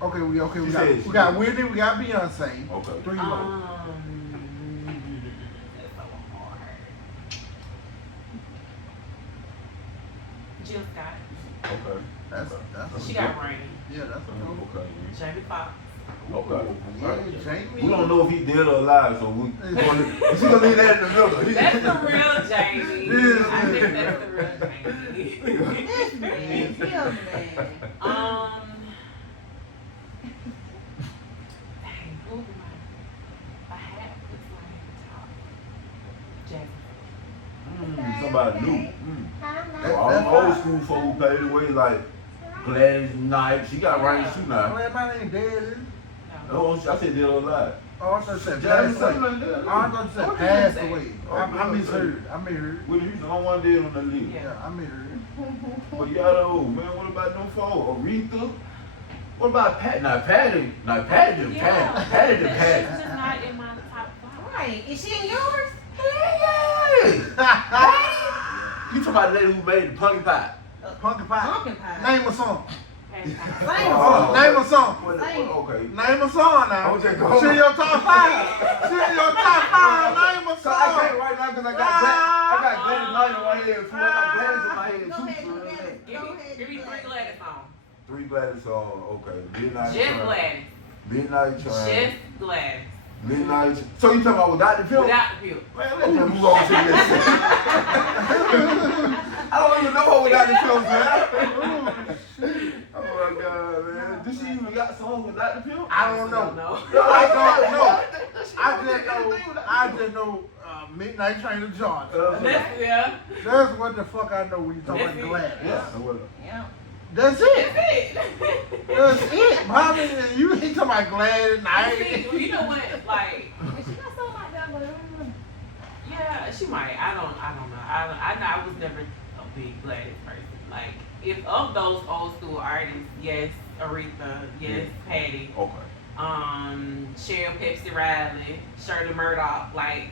Okay, we She got said we got Whitney, we got Beyonce. Okay. 3 more. That's so hard. Jill Scott. Okay. That's She got Rain. Yeah, that's a no. Okay. Jamie Foxx. Okay. Yeah, Jamie. We don't know if he dead or alive, so we gonna leave that in the middle. That's the real Jamie. Yeah. I think that's the real Jamie. This man, kill man. Dang, who am I? I have this one at the top. Jasmine. So about new. okay. So I'm old school folk who paid the way like Gladys Knight. She got rights too now. Well, my name dead, is it? No, I said dead or alive. Oh, I thought you said Jasmine passed away. Sullivan dead. Oh, I thought you said What did you passed say? away. Oh, I misheard. I misheard. Well, you the only one dead on the list. Yeah. Yeah, I misheard. But y'all know, man, what about them folk? Aretha? What about Pat? Patty the Patty. She's Patty. just not in my top 5. Right. Is she in yours? You talking about the lady who made the punky pie? Pumpkin pie. Pumpkin pie. Name a song. Sing Oh. a song. Name a song. Sing. Okay. Name a song now. Okay, go on. She in your top 5. She in your top 5. Name a So I can't song. right now because I got Gladys Knight in my head. Fool. I got Gladys in my head Go too. ahead, fool. go ahead. Give me 3 Gladys songs. 3 Gladys songs. Okay. Midnight Just Train. Gladys. Midnight Train. Just Gladys. Midnight. So you talking about without the pill? Without the pill. Man, let's just move on to the next thing. I don't even know her without the pills, man. Oh my God, man. Does she even got songs without the pill? I don't know. No. I don't know. I just know Midnight Train to Georgia. Yeah. That's what the fuck I know when you talk about That's it. Gladys. Yeah. Yeah. That's That's it. it. That's it. Bobby, you ain't talking about Gladys Knight. You know what? Like, Is she got something like that? But yeah, she might. I don't know. I was never a big Gladys person. Like, if of those old school artists, yes, Aretha, yes, Patty, Okay. Cheryl Pepsi Riley, Shirley Murdoch, like,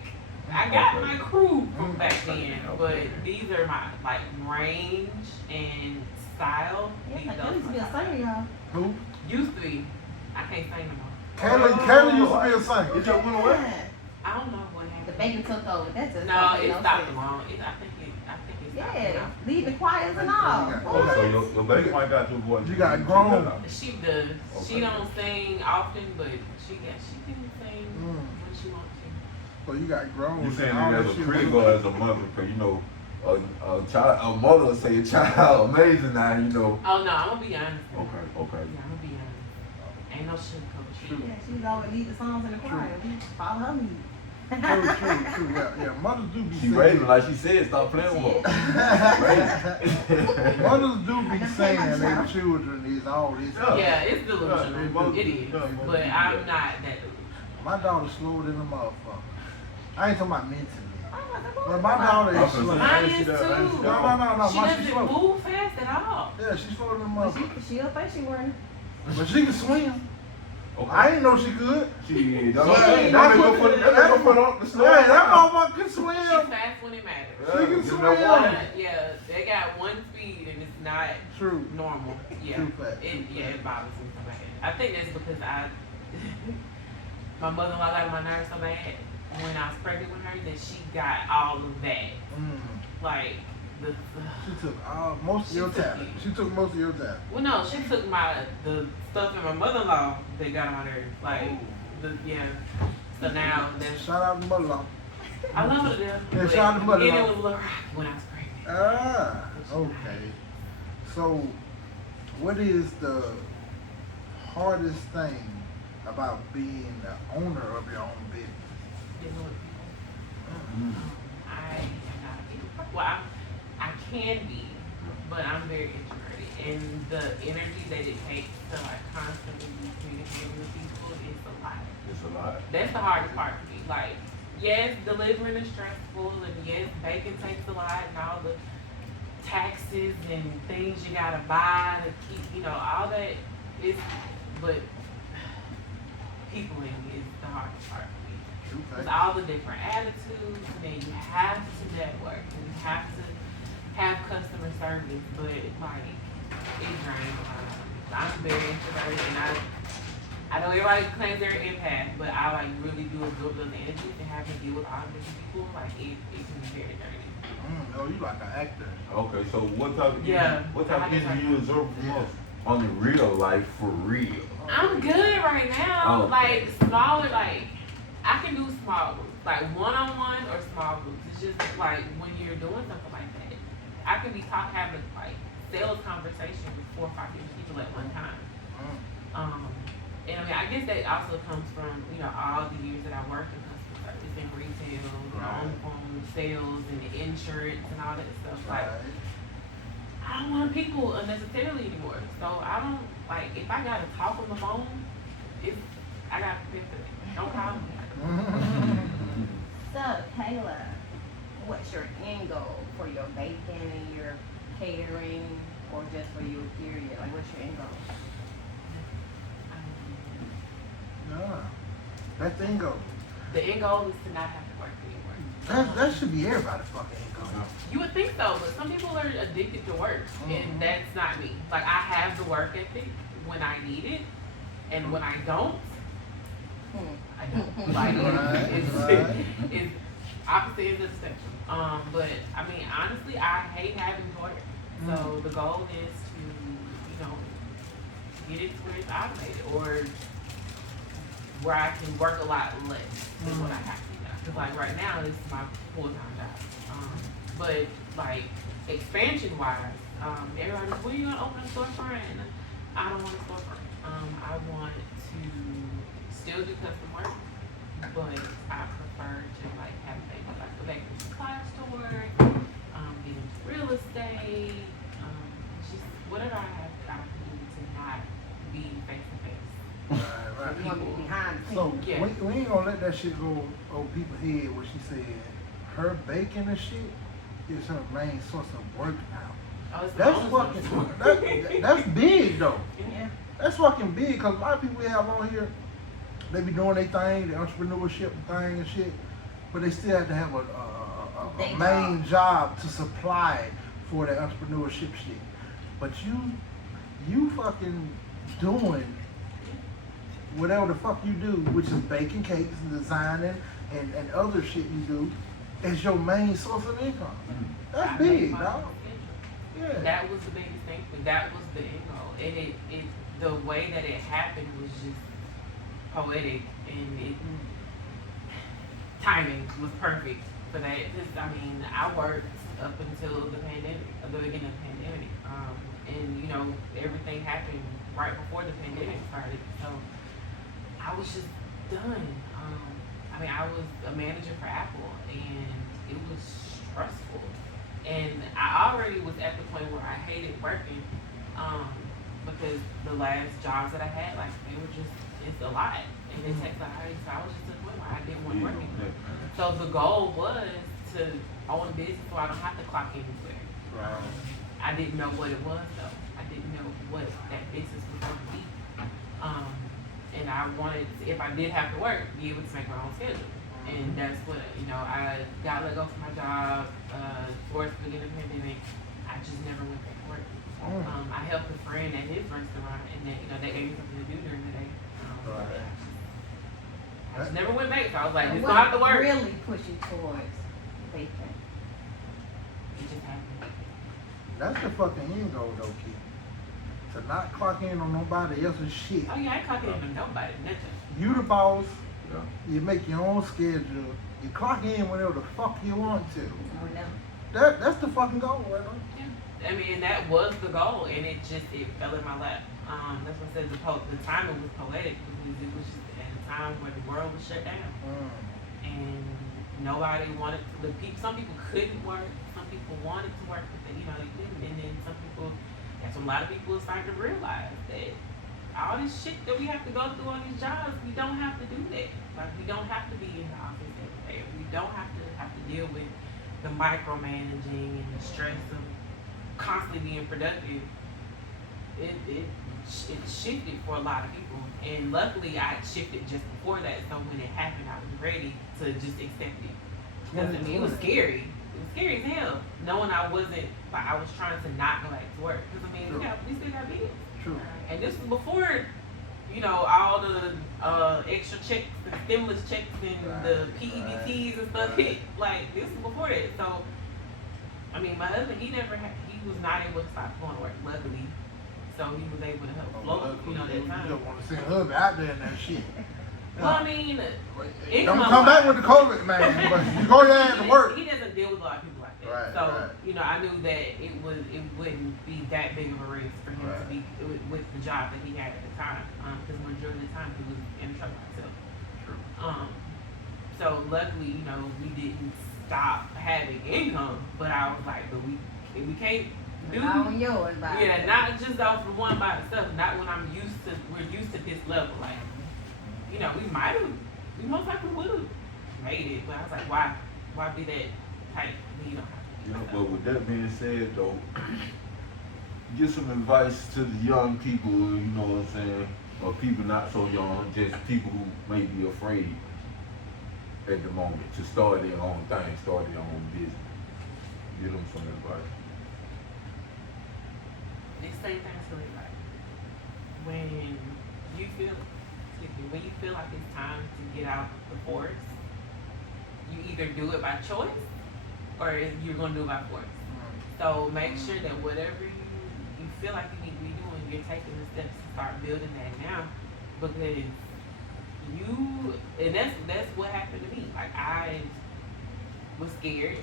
I got my crew from back then, but these are my, like, range and style. yeah, These like, those that used to be a my top. singer, y'all. Who? Used to be. I can't sing no more. Kayla used to be a singer. It just went away. Yeah. I don't know what The happened. baby took over. That's just No, don't make it no stopped sense. long. I think it stopped. Yeah, leave the choirs and all. Oh, so your baby might got your voice. You got grown. She does. She Okay. don't sing often, but she can sing when she wants to. So you got grown. You saying All it as that a shit critic was- or as a mother? Because you know, a mother will say a child amazing now. You know. Oh no, I'm gonna be honest. Okay. Yeah, I'm gonna be honest. Ain't no sugarcoat shit. Yeah, she's always lead the songs in the choir. We follow her lead. True. Yeah. Mothers do be She saying. raising like she said. Stop playing with her. Mothers do be saying their children is all this. Yeah, it's delusional. Yeah, It is. yeah, But I'm not that delusional. My daughter's slower than a motherfucker. I ain't talking about mentally. Oh, But my daughter is slow. Mine is too. No. She She's doesn't slow. move fast at all. Yeah, she's slower than a But motherfucker. she up there, she wearing. But she can swim. Okay. I didn't know she could. She. That Yeah, make her put on the Hey, slow. that motherfucker can She's swim. fast when it matters. She can give swim. me that water. Yeah, they got one speed and it's not True. normal. Yeah. Too fast. It bothers me so bad. I think that's because my mother-in-law got on my nerves so bad when I was pregnant with her that she got all of that. Like She took most of She your took time. it. She took most of your time. well no, she took the stuff in my mother-in-law that got on my nerves. Like So now that's Shout out to mother-in-law. I love her to death. Yeah, but shout out to mother-in-law. it was a little rocky when I was pregnant. Ah, okay. So, what is the hardest thing about being the owner of your own business? You know, I am not. Well, I can be, but I'm very introverted, and the energy that it takes to like constantly be communicating with people is a lot. It's a lot. That's the hardest part for me. Like, yes, delivering is stressful, and yes, baking takes a lot, and all the taxes and things you gotta buy to keep, all that is, but peopling is the hardest part for me. With all the different attitudes, and then you have to network, and you have to have customer service, but like, it drains a lot of me. I'm very introverted, and I know everybody claims they're an empath, but I like really do absorb those energies and have to deal with all different people. Like it can be very dirty. Oh, you like an actor. Okay, so what type of Yeah. what type of energy you absorb from us on the real life for real? I'm good right now. Oh. Like smaller, like I can do small groups, like one-on-one or small groups. It's just like when you're doing something like that, I can be having like sales conversation with 4 or 5 different people at one time. And I mean, I guess that also comes from all the years that I worked in customer service and retail, on the phone with sales and insurance and all that stuff. Like, Right. I don't want people unnecessarily anymore. So I don't, like, if I gotta talk on the phone, I gotta prepare for that. Don't call me. So, Kayla, what's your end goal for your baking and your catering, or just for you, period? Like, what's your end goal? Yeah. That's the end goal. The end goal is to not have to work anymore. That should be everybody's fucking end goal. You would think so, but some people are addicted to work, and that's not me. Like, I have the work ethic when I need it, and when I don't, I don't. Like, it's opposite ends of the spectrum. But I mean, honestly, I hate having to work. So the goal is to, get it to where it's automated, or where I can work a lot less than what I have to do. Because like right now, this is my full-time job. But like expansion wise, everybody's, when are you gonna open a storefront? And I don't want a storefront. I want to still do custom work, but I prefer to like have maybe like a bakery supply store, get into real estate, just whatever I have that I can do to not be face to face. Right. You want to be behind the So scenes. Yeah. we ain't gonna let that shit go over people's head when she said her baking and shit is her main source of work now. Oh, it's the That's bonus fucking that's big though. Yeah. That's fucking big because a lot of people we have on here, they be doing their thing, the entrepreneurship thing and shit, but they still have to have a main job to supply for that entrepreneurship shit. But you fucking doing whatever the fuck you do, which is baking cakes and designing and other shit you do, is your main source of income. That's I big, made my dog. own schedule. Yeah. That was the biggest thing for me. That was the end goal. And it the way that it happened was just poetic, and timing was perfect for that. Just, I mean, I worked up until the pandemic, the beginning of the pandemic. And everything happened right before the pandemic started. So I was just done. I mean, I was a manager for Apple, and it was stressful. And I already was at the point where I hated working, because the last jobs that I had, like, they were just, it's a lot. And it takes a lot. So I was just at the point where I didn't want to work anymore. So the goal was to own a business so I don't have to clock anywhere. Right. I didn't know what it was though. I didn't know what that business was going to be. And I wanted, if I did have to work, be able to make my own schedule. And that's what, I got let go from my job towards the beginning of the pandemic. I just never went back to work. I helped a friend at his restaurant, and then, they gave me something to do during the day. Right. I just never went back, so I was like, it's What gonna have to work. really push you towards baking? It just happened. That's the fucking end goal though, kid. To not clock in on nobody else's shit. Oh yeah, I ain't clocking in nobody, nothing. You the boss. Yeah. You make your own schedule. You clock in whenever the fuck you want to. Whenever. That's the fucking goal, right? Yeah. I mean, that was the goal, and it fell in my lap. That's what I said, the timing was poetic, because it was just at a time where the world was shut down. And nobody wanted some people couldn't work, some people wanted to work, but they couldn't. And then some people, that's when a lot of people are starting to realize that all this shit that we have to go through on these jobs, we don't have to do that. Like, we don't have to be in the office every day. We don't have to deal with the micromanaging and the stress of constantly being productive. It shifted for a lot of people, and luckily I shifted just before that. So when it happened, I was ready to just accept it. Because it was scary. It was scary as hell, knowing I wasn't, like, I was trying to not go back to work. Because I mean, we still got bills. True. And this was before, all the extra checks, the stimulus checks, and the PEBTs and stuff hit. Like, this was before that. So, I mean, my husband, he was not able to stop going to work, luckily. So he was able to help float, that time. You don't want to send hubby out there in that shit. Well, I mean, Don't come back with the COVID, man. But you go your ass to work. He doesn't deal with a lot of people like that. Right, So, right. I knew that it wouldn't be that big of a risk for him to be with the job that he had at the time. Because majority of the time he was in trouble himself. True. So luckily, we didn't stop having income, but I was like, but we can't do Not on yours, by yeah, not just off the one by itself. Not when we're used to this level. Like, you know, we most likely would have made it, but I was like, why be that type when you don't have to? Yeah, but with that being said, though, give some advice to the young people, you know what I'm saying, or people not so young, just people who may be afraid at the moment to start their own thing, start their own business. Give them some advice. This same thing to me, like when you feel like it's time to get out the force, you either do it by choice or you're gonna do it by force. So make sure that whatever you feel like you need to be doing, you're taking the steps to start building that now, because that's what happened to me. Like I was scared.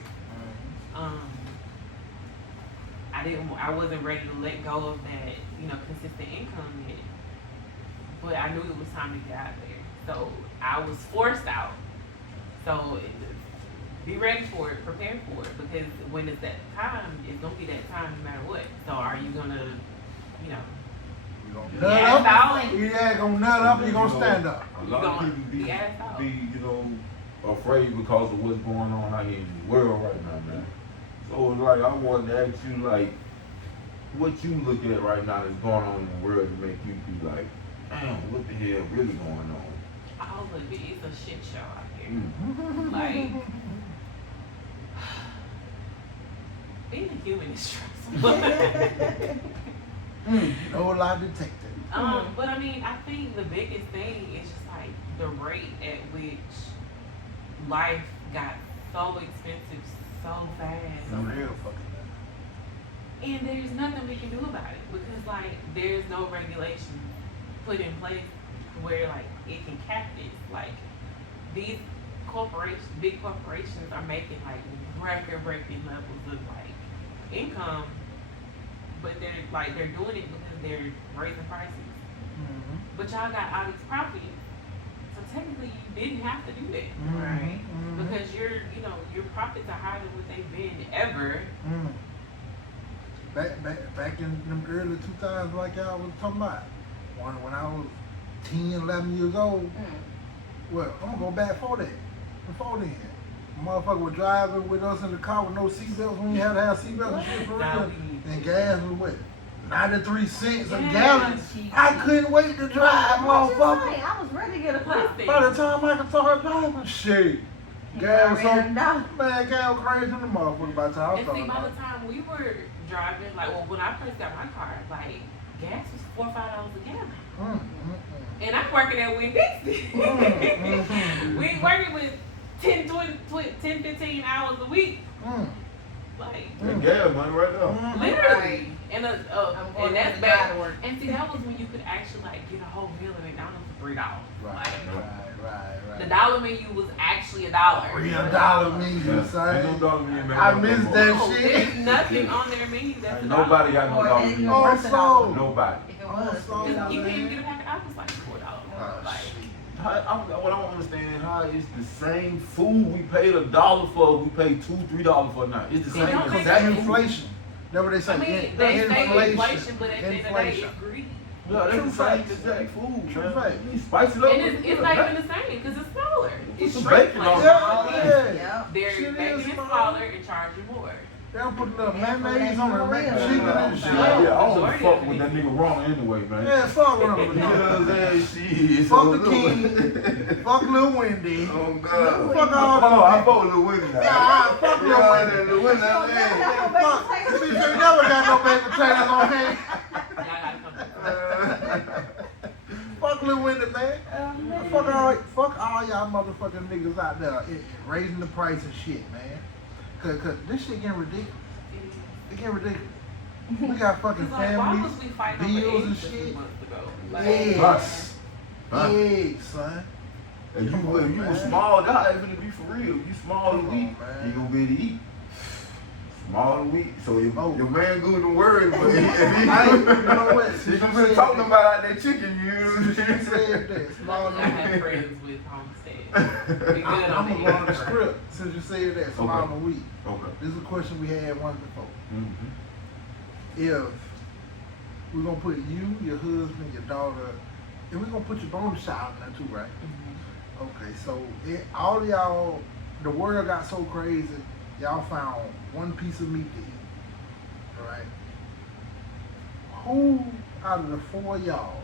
I wasn't ready to let go of that, consistent income yet. But I knew it was time to get out there. So I was forced out. So be ready for it, prepare for it, because when it's that time, it's gonna be that time no matter what. So are you gonna, Nut up? You ain't gonna nut up, you gonna stand up. A lot of people be afraid because of what's going on out here in the world right now, man. So like I wanted to ask you, like, what you look at right now that's going on in the world to make you be like, damn, what the hell really going on? All of it is a shit show out here. Like, being a human is stressful. No lie detected. But I mean, I think the biggest thing is just like the rate at which life got so expensive so fast. Real fucking. And there's nothing we can do about it because like there's no regulation put in place where like it can cap this. Like these big corporations are making like record-breaking levels of like income, but they're doing it because they're raising prices. Mm-hmm. But y'all got all these profits, so technically you didn't have to do that, Mm-hmm. right? Mm-hmm. Because your profits are higher than what they've been ever. Mm. Back in them early 2000s, like y'all was talking about, when I was 10, 11 years old, well, I'm gonna go back before that. Before then, motherfucker was driving with us in the car with no seatbelts when you had to have seatbelts and shit for real. And gas was what? 93 cents a gallon. I couldn't wait to drive, motherfucker. I was ready to get a car. By the time I could start driving, shit. Gas was so, man, gas was crazy in the motherfucker by the time I And see, started. by the time we were driving, like, well, when I first got my car, like, gas was $4 or $5 a gallon. And I'm working at Winn-Dixie. We working with 10, 15 hours a week. Like, That gas money right there. literally. And I'm going and that's to bad. work. And see, that was when you could actually like get a whole meal at McDonald's for $3. Right. The dollar menu was actually $1. Real dollar menu, Ain't son. no dollar menu, man. I miss that No, shit. there's nothing on their menu that's $1. Nobody got no dollar menu. Oh, so. Nobody. If it was, Oh, You can't even get a pack of apples like $4. Like, What I don't understand how it's the same food we paid $1 for, we pay $2, $3 for now. It's the It same. don't Because make that sense. inflation. That's what they say. I mean, they say inflation, but at the end of the day, it's greed. Yeah, that's True the same facts. exact food. True man. facts. You spice it up. And it's not even the same because it's smaller. It's some shrimp bacon on flavor. it. Yeah. They're Shit making is it smaller. smaller and charge you more. They don't put a little Yeah, mayonnaise on it, make yeah. chicken and shit. Yeah, I don't Majority fuck of with it. that nigga wrong anyway, man. Yeah, fuck with You them. know what I'm saying? Shit. Fuck so the look. king. Fuck Lil Wendy. Oh, God. Fuck all Oh, I them. fuck with Lil Wendy now. Nah, fuck Lil Yeah, Wendy. that Lil Wendy, man. Fuck. She never got no baked potatoes on hand. Y'all gotta come to Fuck Lil Wendy, man. Fuck all y'all motherfucking niggas out there raising the price and shit, man. Cause this shit getting ridiculous. It getting ridiculous. We got fucking It's like, why families, was we fighting bills over and eggs a few shit. months ago? Like, Yeah. Us. Huh? Eggs, son. If you Come on, was man. small, that ain't gonna be for real. If you small to Come on, eat, man. you gonna be able to eat. Small Small and weak. So your Oh. man good to worry, but if he You know what? if you been talking about that chicken, She said that. I Small have and friends with Homestead. Be good on I'm the gonna go on the ears. script since you said that. Small Okay. and weak. Okay. This is a question we had once before. Mm-hmm. If we're gonna put you, your husband, your daughter, and we're gonna put your bonus child in there too, right? Okay, so all y'all, the world got so crazy, y'all found one piece of meat to eat, all right? Who out of the four of y'all,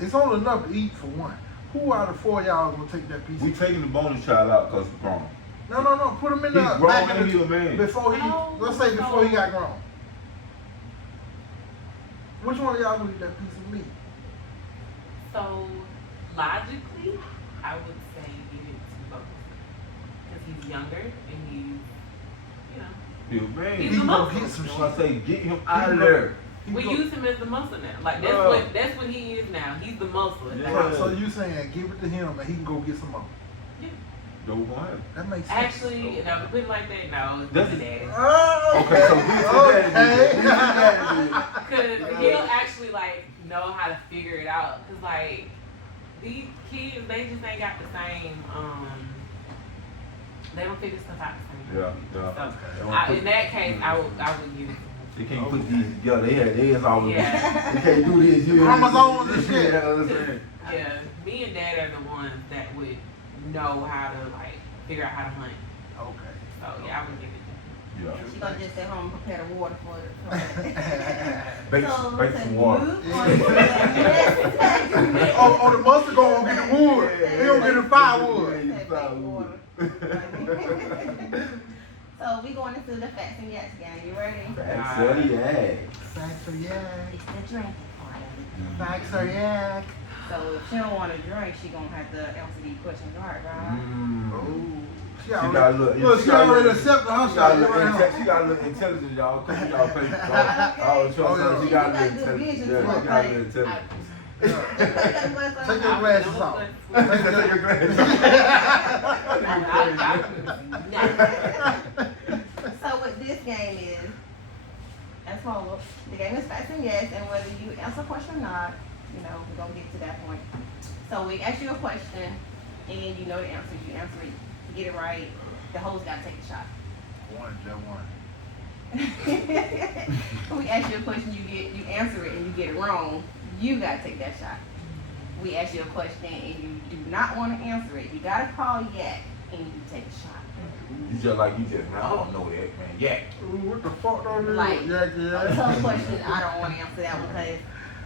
it's only enough to eat for one. Who out of the four of y'all gonna take that piece? We of taking the bonus child out because we're grown. No. Put him in He's the grown back and in he a man. before he. Oh, Let's say before he so- got grown. Which one of y'all would eat that piece of meat? So logically, I would say give it to both. Because he's younger and he's, you know, He's a man. He's He a gonna muscle. get some So I shit. say, get him out of gonna- there. He we gonna- use him as the muscle now. Like that's Yeah. what he is now. He's the muscle. Yeah. Right, so you saying give it to him and he can go get some more? Don't go ahead. That makes sense. Actually, you know, put it like that, no, it's That's- the daddy. Oh, Okay, so get your daddy. Get your okay. Cause he'll actually like know how to figure it out. Cause like these kids, they just ain't got the same. They don't figure stuff out the same. Yeah, yeah. So, They don't put- in that case, I would give it. They can't put these together. They had theirs all the Yeah. They can't do this. You Chromosomes and shit. Yeah, I'm saying. Yeah, me and Dad are the ones that would know how to like figure out how to hunt. Okay. So yeah, I would give it. Yeah. She gonna just stay home and prepare the water for it. Bake some water. Oh, the mustard gonna get the wood. He gonna get the firewood. So we going into the facts and yes game. You ready? Facts of the yak. Facts or yak. It's the drinking part of it. Facts or yak. So if she don't want to drink, she gonna have to answer these questions right, right? Mm. She got a already, little- look, she she got a already little- accepted her She got, a shot. little right now. she got a little intelligence, y'all. Come y'all pay. Okay. Oh, so yeah. she got a You got little good intelligence. vision Yeah, too, she got a okay. little intelligence. Take your glasses off. Take your glasses So what this game is, as follows. The game is facts and yes, and whether you answer a question or not, you know, we're gonna get to that point. So we ask you a question, and you know the answer. You answer it, you get it right. The host gotta take a shot. One, just one. We ask you a question, you answer it, and you get it wrong. You gotta take that shot. We ask you a question, and you do not want to answer it. You gotta call yak, and you take a shot. You just like you just, man, I don't know that, man. Yeah. Ooh, what the fuck don't you Like, yak, a yak? tough question, I don't want to answer that because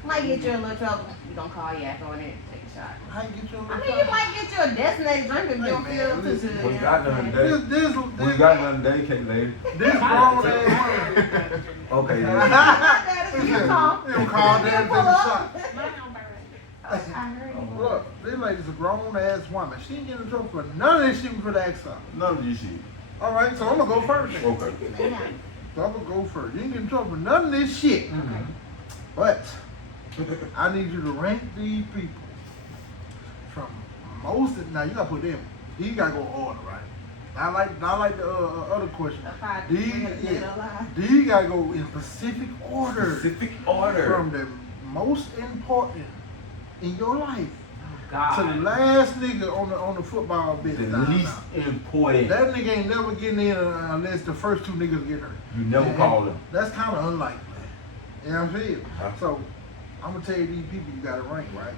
might get you in a little trouble. You gonna call yak on it, take a shot. How you get your I little mean, you might get you a designated drink if you Hey, don't man, feel too listen, good. We you know got what I'm nothing saying? today. We got nothing today, Kate lady. This grown ass woman. Okay, My then. dad is gonna call. You call that and take a shot. I heard you. Look, this lady's a grown ass woman. She ain't getting in trouble for none of this shit we for the ask her. None of this shit. All right, so I'm gonna go first. Then. Okay. Yeah. So I'm gonna go first. You ain't getting in trouble for none of this shit. But I need you to rank these people from most. Now you gotta put them. You gotta go order, right? I like the other question. These gotta go in specific order. Specific order. From the most important in your life God. to the last nigga on the football The business. Nah, least nah. important. That nigga ain't never getting in unless the first two niggas get hurt. You never And call them. That's kind of unlikely. You know what I'm saying? Huh? So I'm gonna tell you these people you gotta rank, right?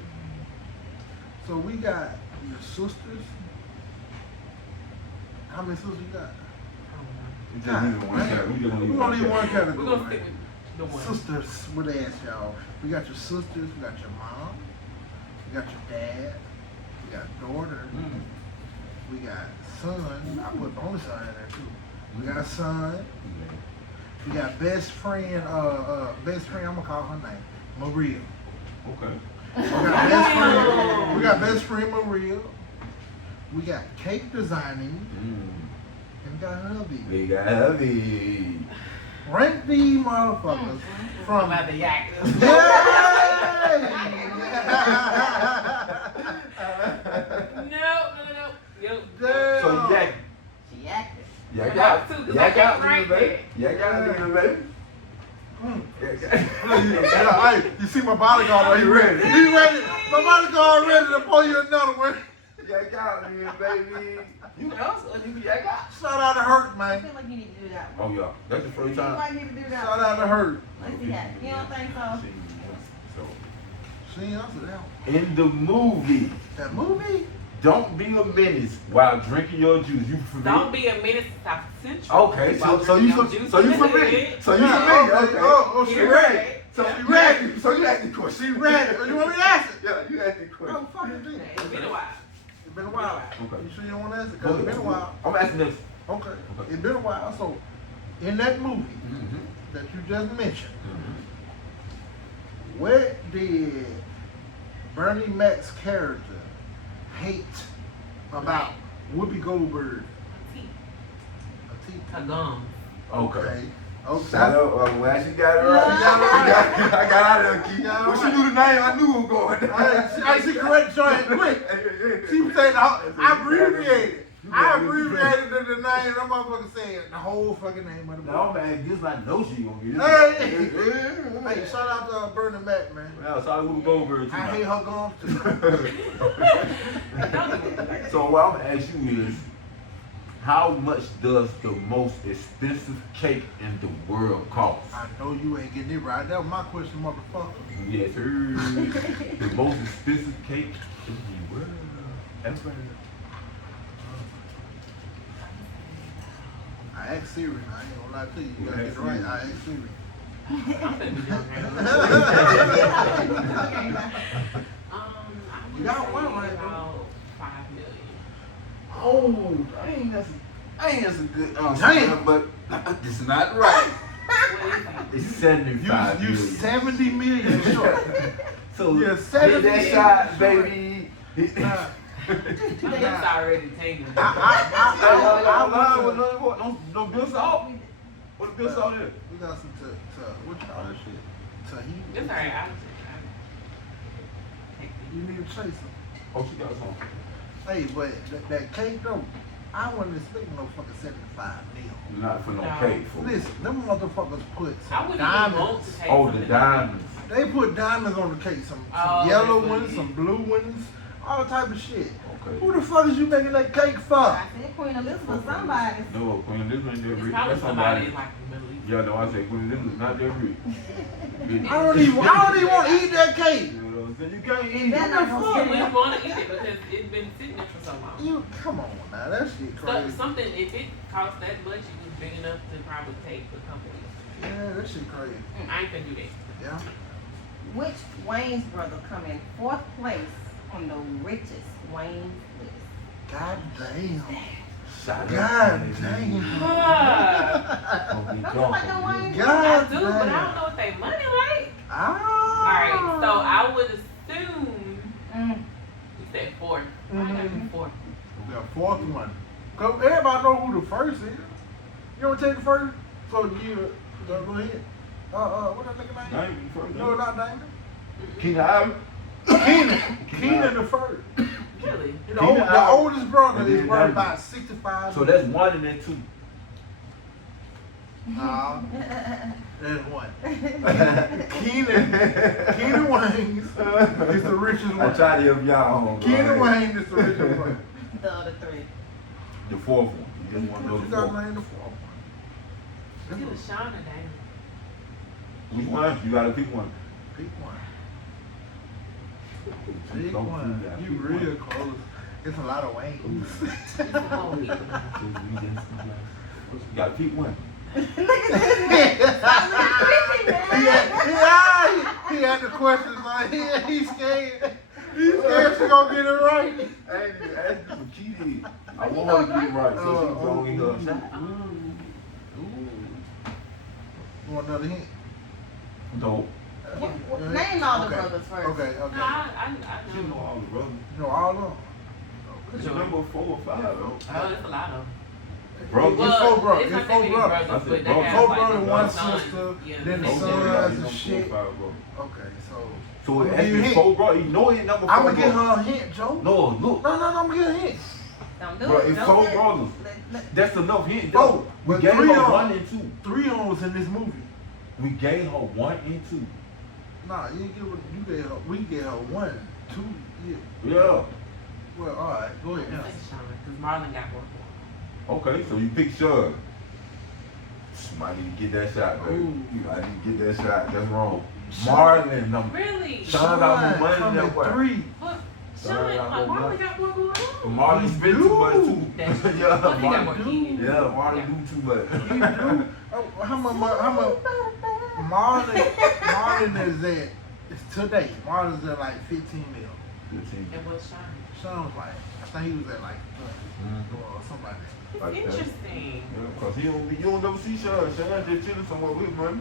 So we got your sisters. How many sisters you got? We just need one category. We just We're need gonna leave one one category. We're gonna right? stick with the one. Sisters, what they ask y'all? We got your sisters, we got your mom, we got your dad, we got daughter, we got son. I put only son in there too. We got a son. We got best friend. Best friend. I'm gonna call her name Maria. Okay. We got best friend. We got best friend Maria. We got cake designing, and we got hubby. We got heavy. Rank these motherfuckers I'm from. about to yak. Yay! No. Yep. Damn. So yak, She acted. Yeah, got it. Cause Yeah, I got can't it, write baby. that. Yeah, got it, baby. Hey, you see my bodyguard right? He ready. He ready. My bodyguard ready to pull you another one. Yeah, got it, baby. You answer, nigga. Yeah, got it. Shout out to Hurt, I man. feel like you need to do that Oh, one. yeah. That's the first You time. might need to do that Shout one. out to Hurt. Let's see that. You don't think so? So, She answered that one. in the movie, That movie? don't be a menace while drinking your juice. You familiar? Don't be a menace to South Central. Okay, While so you drinking your so you juice. familiar? So you Yeah, familiar? okay. Okay. Oh, she You ready. So Yeah. you ready? So you asked the question. She ready. You want me to ask it? Yeah, you asked the question. Oh, fucking thing. It's been a while. It's been a while. Okay. You sure you don't want to answer? Because it's been a while. I'm asking this. Okay. Okay. It's been a while. So, in that movie Mm-hmm. that you just mentioned, where did Bernie Mac's character hate about Whoopi Goldberg? A teeth. Her gum. Okay. Okay. Shout out, well, she got it right. I got out of there, Key. When she knew the name, I knew it was going down. She correct Joy quick. She was saying, I abbreviated. I abbreviated the name. That motherfucker saying the whole fucking name of the No, movie. man, this I know she gonna get it. Hey, shout out to Bernie Mac, man. Yeah, shout out to Goldberg too. I hate her gums too. So what I'm gonna ask you is, how much does the most expensive cake in the world cost? I know you ain't getting it right. That was my question, motherfucker. Yes, sir. The most expensive cake in the world ever. I asked Siri. I ain't gonna lie to you. You gotta get it right. I asked Siri. I'm finna be doing You got one right, though. about 5 million. Oh, I ain't that's a good Damn. but it's not right. What is it? It's 75 You million. 70 million short. So You're hit 70 that shot, baby. Nah, My lips already tangled. No good salt. What good salt is? we got some what you call that shit? Tahini. It's alright. You need to chase them. Oh, she got some. Hey, but that cake though, I wasn't expecting no fucking 75 mil. Not for no No. cake. For Listen, them motherfuckers put I some wouldn't even want diamonds. to take oh, the something. diamonds. They put diamonds on the cake. Some Oh, yellow that's what ones, it some is. blue ones, all type of shit. Okay. Who the fuck is you making that cake for? I said Queen Elizabeth, somebody. No, Queen Elizabeth ain't It's that rich. probably That's somebody somebody. in like the Middle East. Yeah, no, I said Queen Elizabeth not that rich. I don't even want to eat that cake. You know what I'm saying? You can't eat That it. not What the gonna You get wouldn't want to eat it because it's been sitting there for so long. You come on now, that shit So, crazy. something, if it costs that much, it was big enough to probably take the company. Yeah, that shit crazy. I ain't gonna do that. Yeah. Which Wayne's brother come in 4th place on the richest Wayne list? God damn. Shot God damn. Ah, Don't you like the Wayne? God I do, but I don't damn. know what they money like. Ah. Alright, so I would assume you said 4th. I gotta be 4th. The fourth one. Cause everybody know who the first is. You want to take the first? So you go ahead. What that nigga name? Diamond first. No, not Damon. King Ivory. Keenan the first. Really? The oldest brother And is then worth Diamond. about 65. So that's one and then two. Nah, there's one. Keenan Wayne is the richest I one. try to help y'all home. Keenan Wayne is the richest one. The other 3. The fourth one. You just want to know You the got fourth. name the fourth one. It was Sean or Damon. Which one? You gotta pick one. Pick one. Don't Pick do one. that. You Pick real one. close. It's a lot of Waynes. It's a whole heap. You gotta pick one. Look at this man. Stop looking He had the questions like he's scared. He's scared she gonna get it right. I ain't even asked you what she did. I want her to get it right, so she can go in her shot. You want another hint? No. Name all the Okay. brothers first. Okay, No, okay. I She know know. all the brothers. You know all of them. It's number 4 or 5, though. Oh, there's a lot of them. Brothers. It's four brothers. It's It's not four that many brothers. brothers, I but said they brothers. have Four like brothers, one sons. sister, Yeah, then the they- son. Okay, and he's number shit. 4 or 5, bro. Okay, so So I'ma it give you a actually hint. 4 brothers. You know he number 4. I'm gonna give her a hint, Joe. No, look. No, I'm gonna get a hint. Don't do Bro, it. it's Don't four let- brothers. let- That's enough hint. Oh, Yo, we but gave her three on- 1 and 2. 3 on was in this movie. We gave her 1 and 2. Nah, you gave her. We gave her 1, 2. Yeah. Yeah. Well, all right. Go ahead. Say Yeah. Sean, because Marlon got more for Okay, so you pick Sean. Might need to get that shot, baby. Ooh. You might need to get that shot. That's wrong. Marlon, him. number. Really? Sean got more money come than at that. 3. But Sean Sean, got like, more Marlon money. got more going on. Marlon He spent do. too much too. That's true. Yeah, Well, he got more Marlon kids. Yeah, Marlon Yeah. do too much. You do. Oh, how much? Marlon is at? It's today. Marlon's at like 15 mil. 15. And what's Sean? Sean was like, I think he was at like 20 or something like that. Like that. Interesting. Yeah, cause you don't never see Sean. Sean just chilling somewhere with money.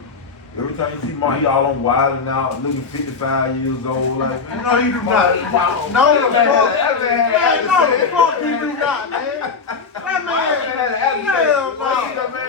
Every time you see Marlon, he all on wild and out, looking 55 years old. Like, No, he do not. No, the fuck. Man, no, the fuck he do not, man. That man, hell no.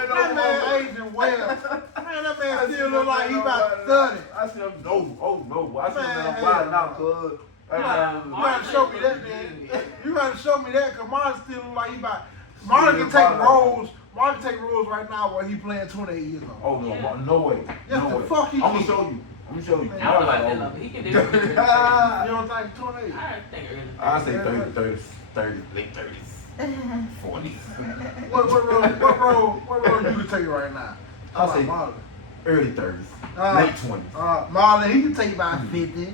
That man aging well. Man, that man still look like he about 30. I said, no, oh no. I said, Man, I'm wild now, cuz. You gotta show me that, man. You gotta show me that, cause Marlon still look like he about. Marlon can take roles. Marlon can take roles right now while he playing 28 years old. Oh no, Yeah. no way. Yes, No the way. fuck he I'm gonna can. show you. I'm gonna show you. Man, I don't know Marlon, about that oh. level. He can do it. You don't think 28? I think early. I say 30, late 30s, 40s. What role you can take right now? I'll say Marlon. early 30s, late 20s. Marlon, he can take about 50.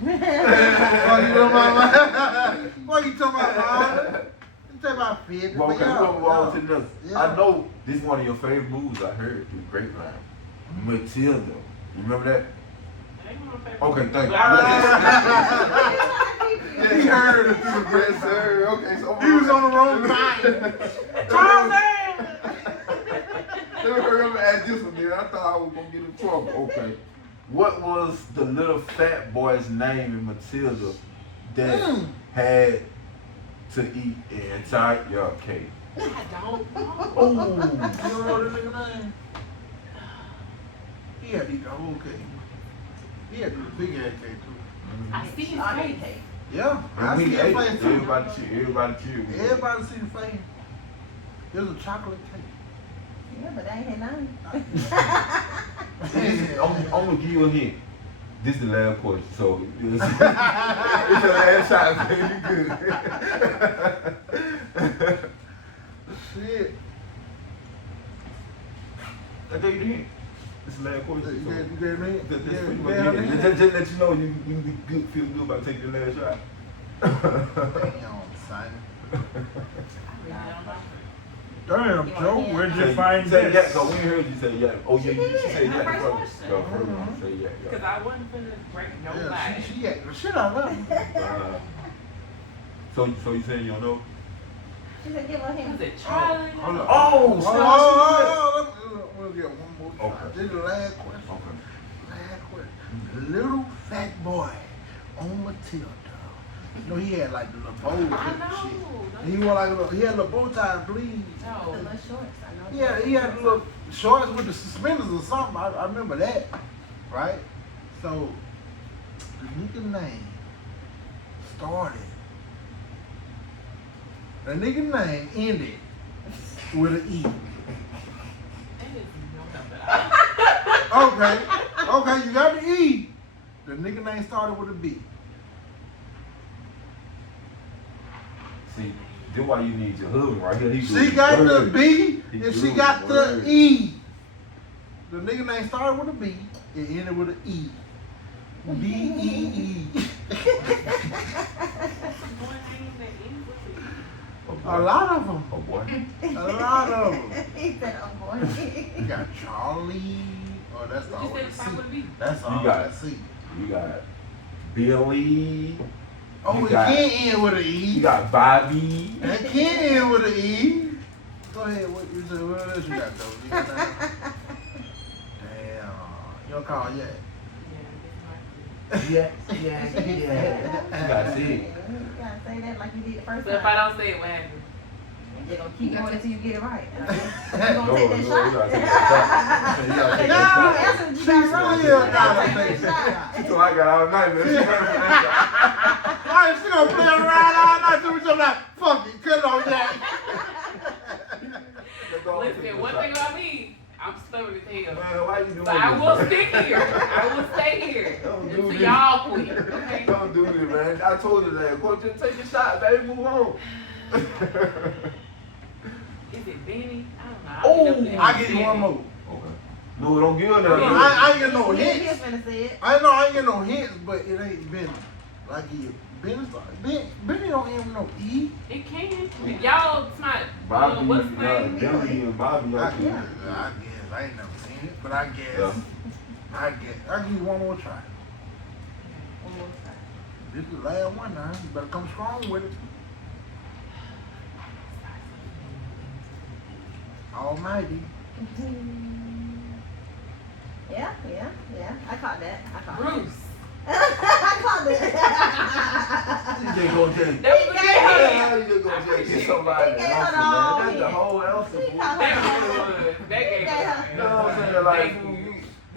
What you talking about, Marlon? He take about 50. Well, okay, but we're gonna move on to the next. Yeah. I know this is one of your favorite movies I heard through the grapevine. Matilda. You remember that? Okay, thank you. He heard it through the Yes, sir. Okay, so He was on the wrong time. Let me hurry up and ask this one, man. I thought I was gonna get in trouble. Okay. What was the little fat boy's name in Matilda that had to eat an entire cake? I don't know. Oh, you don't know the nigga name? He had to eat the whole cake. He had to eat the big ass cake too. I see his I face. didn't take. Yeah, I And we see ate that face it. too. Everybody cheered. Everybody see the face. It was a chocolate cake. Yeah, but I ain't had none. I'm gonna give you a hint. This is the last question, so it's your last shot, man. You good. Shit. I gave you the hint. This is the last question. You gave me? That's Yeah, pretty you much gave it. me? Just let you know you be good, feel good about taking the last shot. Damn, son. I really don't know. Damn, Joe, where'd you Say- find say this? Yeah, so we heard you say yeah. Oh yeah, you said My yeah. first bro. question. Yo, first one, say yeah. Because I wasn't finna break nobody. Yeah, she ate the shit out of him. So you saying you don't know? She said, give her Was him. it Charlie? Hold up. Oh, We'll get one more try. Okay. This is the last question. Okay. Last question. Little fat boy on Matilda. You know, he had like the little bow I and know. shit. And he wore like a little, he had a little bow tie bleed. The No. little shorts. I know. Yeah, he had the little shorts with the suspenders or something. I remember that. Right? So, the nigga name started. The nigga name ended with an E. That is no help at all. Okay, you got the E. The nigga name started with a B. See, this why you need your husband right here. He She good got the word. B He and she good got the word. E. The nigga name started with a B. It ended with an E. B-E-E. A lot of them. Oh boy. A lot of them. He said, oh boy. You got Charlie. Oh, that's the What you all said I it started with a see. B? That's all got- I see. You got Billy. Oh, You it got- can't end with an You E. got Bobby. It can't end with an E. Go ahead. What else you got, though? You got that? Damn. You don't call yet. Yeah, yeah. You gotta see it. You gotta say that like you did the first So if time. I don't say it, what happens? They're gonna keep going until you get it right. You're No, gonna take that you shot. gotta take that shot. You gotta take that You shot. answered, you got it wrong. She's You still gotta gotta take take that shot. So I got all night, man. She gotta take that All right, she gonna play around all night till we jump like, fuck it, cut it on that. said one thing about me. I'm stubborn as hell. Man, why you doing But I this, will man? stick here. I will stay here Don't do until this. y'all quit. Okay? Don't do this, man. I told you that. Go just take a shot, baby. Move on. Is it Benny? I Oh, don't know. I give you one more. Okay. No, don't give her that. I ain't get no He was hints. finna say it. I know I ain't get no hints, but it ain't Benny. Like Benny don't even know E. It can. Y'all, it's not. Bobby, What's his name? Billy and Bobby. I Okay. guess. I ain't never seen it, but I guess. Yeah. I'll give you one more try. One more time. This is the last one now. You better come strong with it. Almighty. Yeah. I caught that. Bruce. I caught that. You just go take. That was Yeah, the you just go take get somebody He gave else, her the all man. That's the hit. whole answer. He fool. caught her. That gave He gave her. You know what I'm saying? Like, Thank fool, you.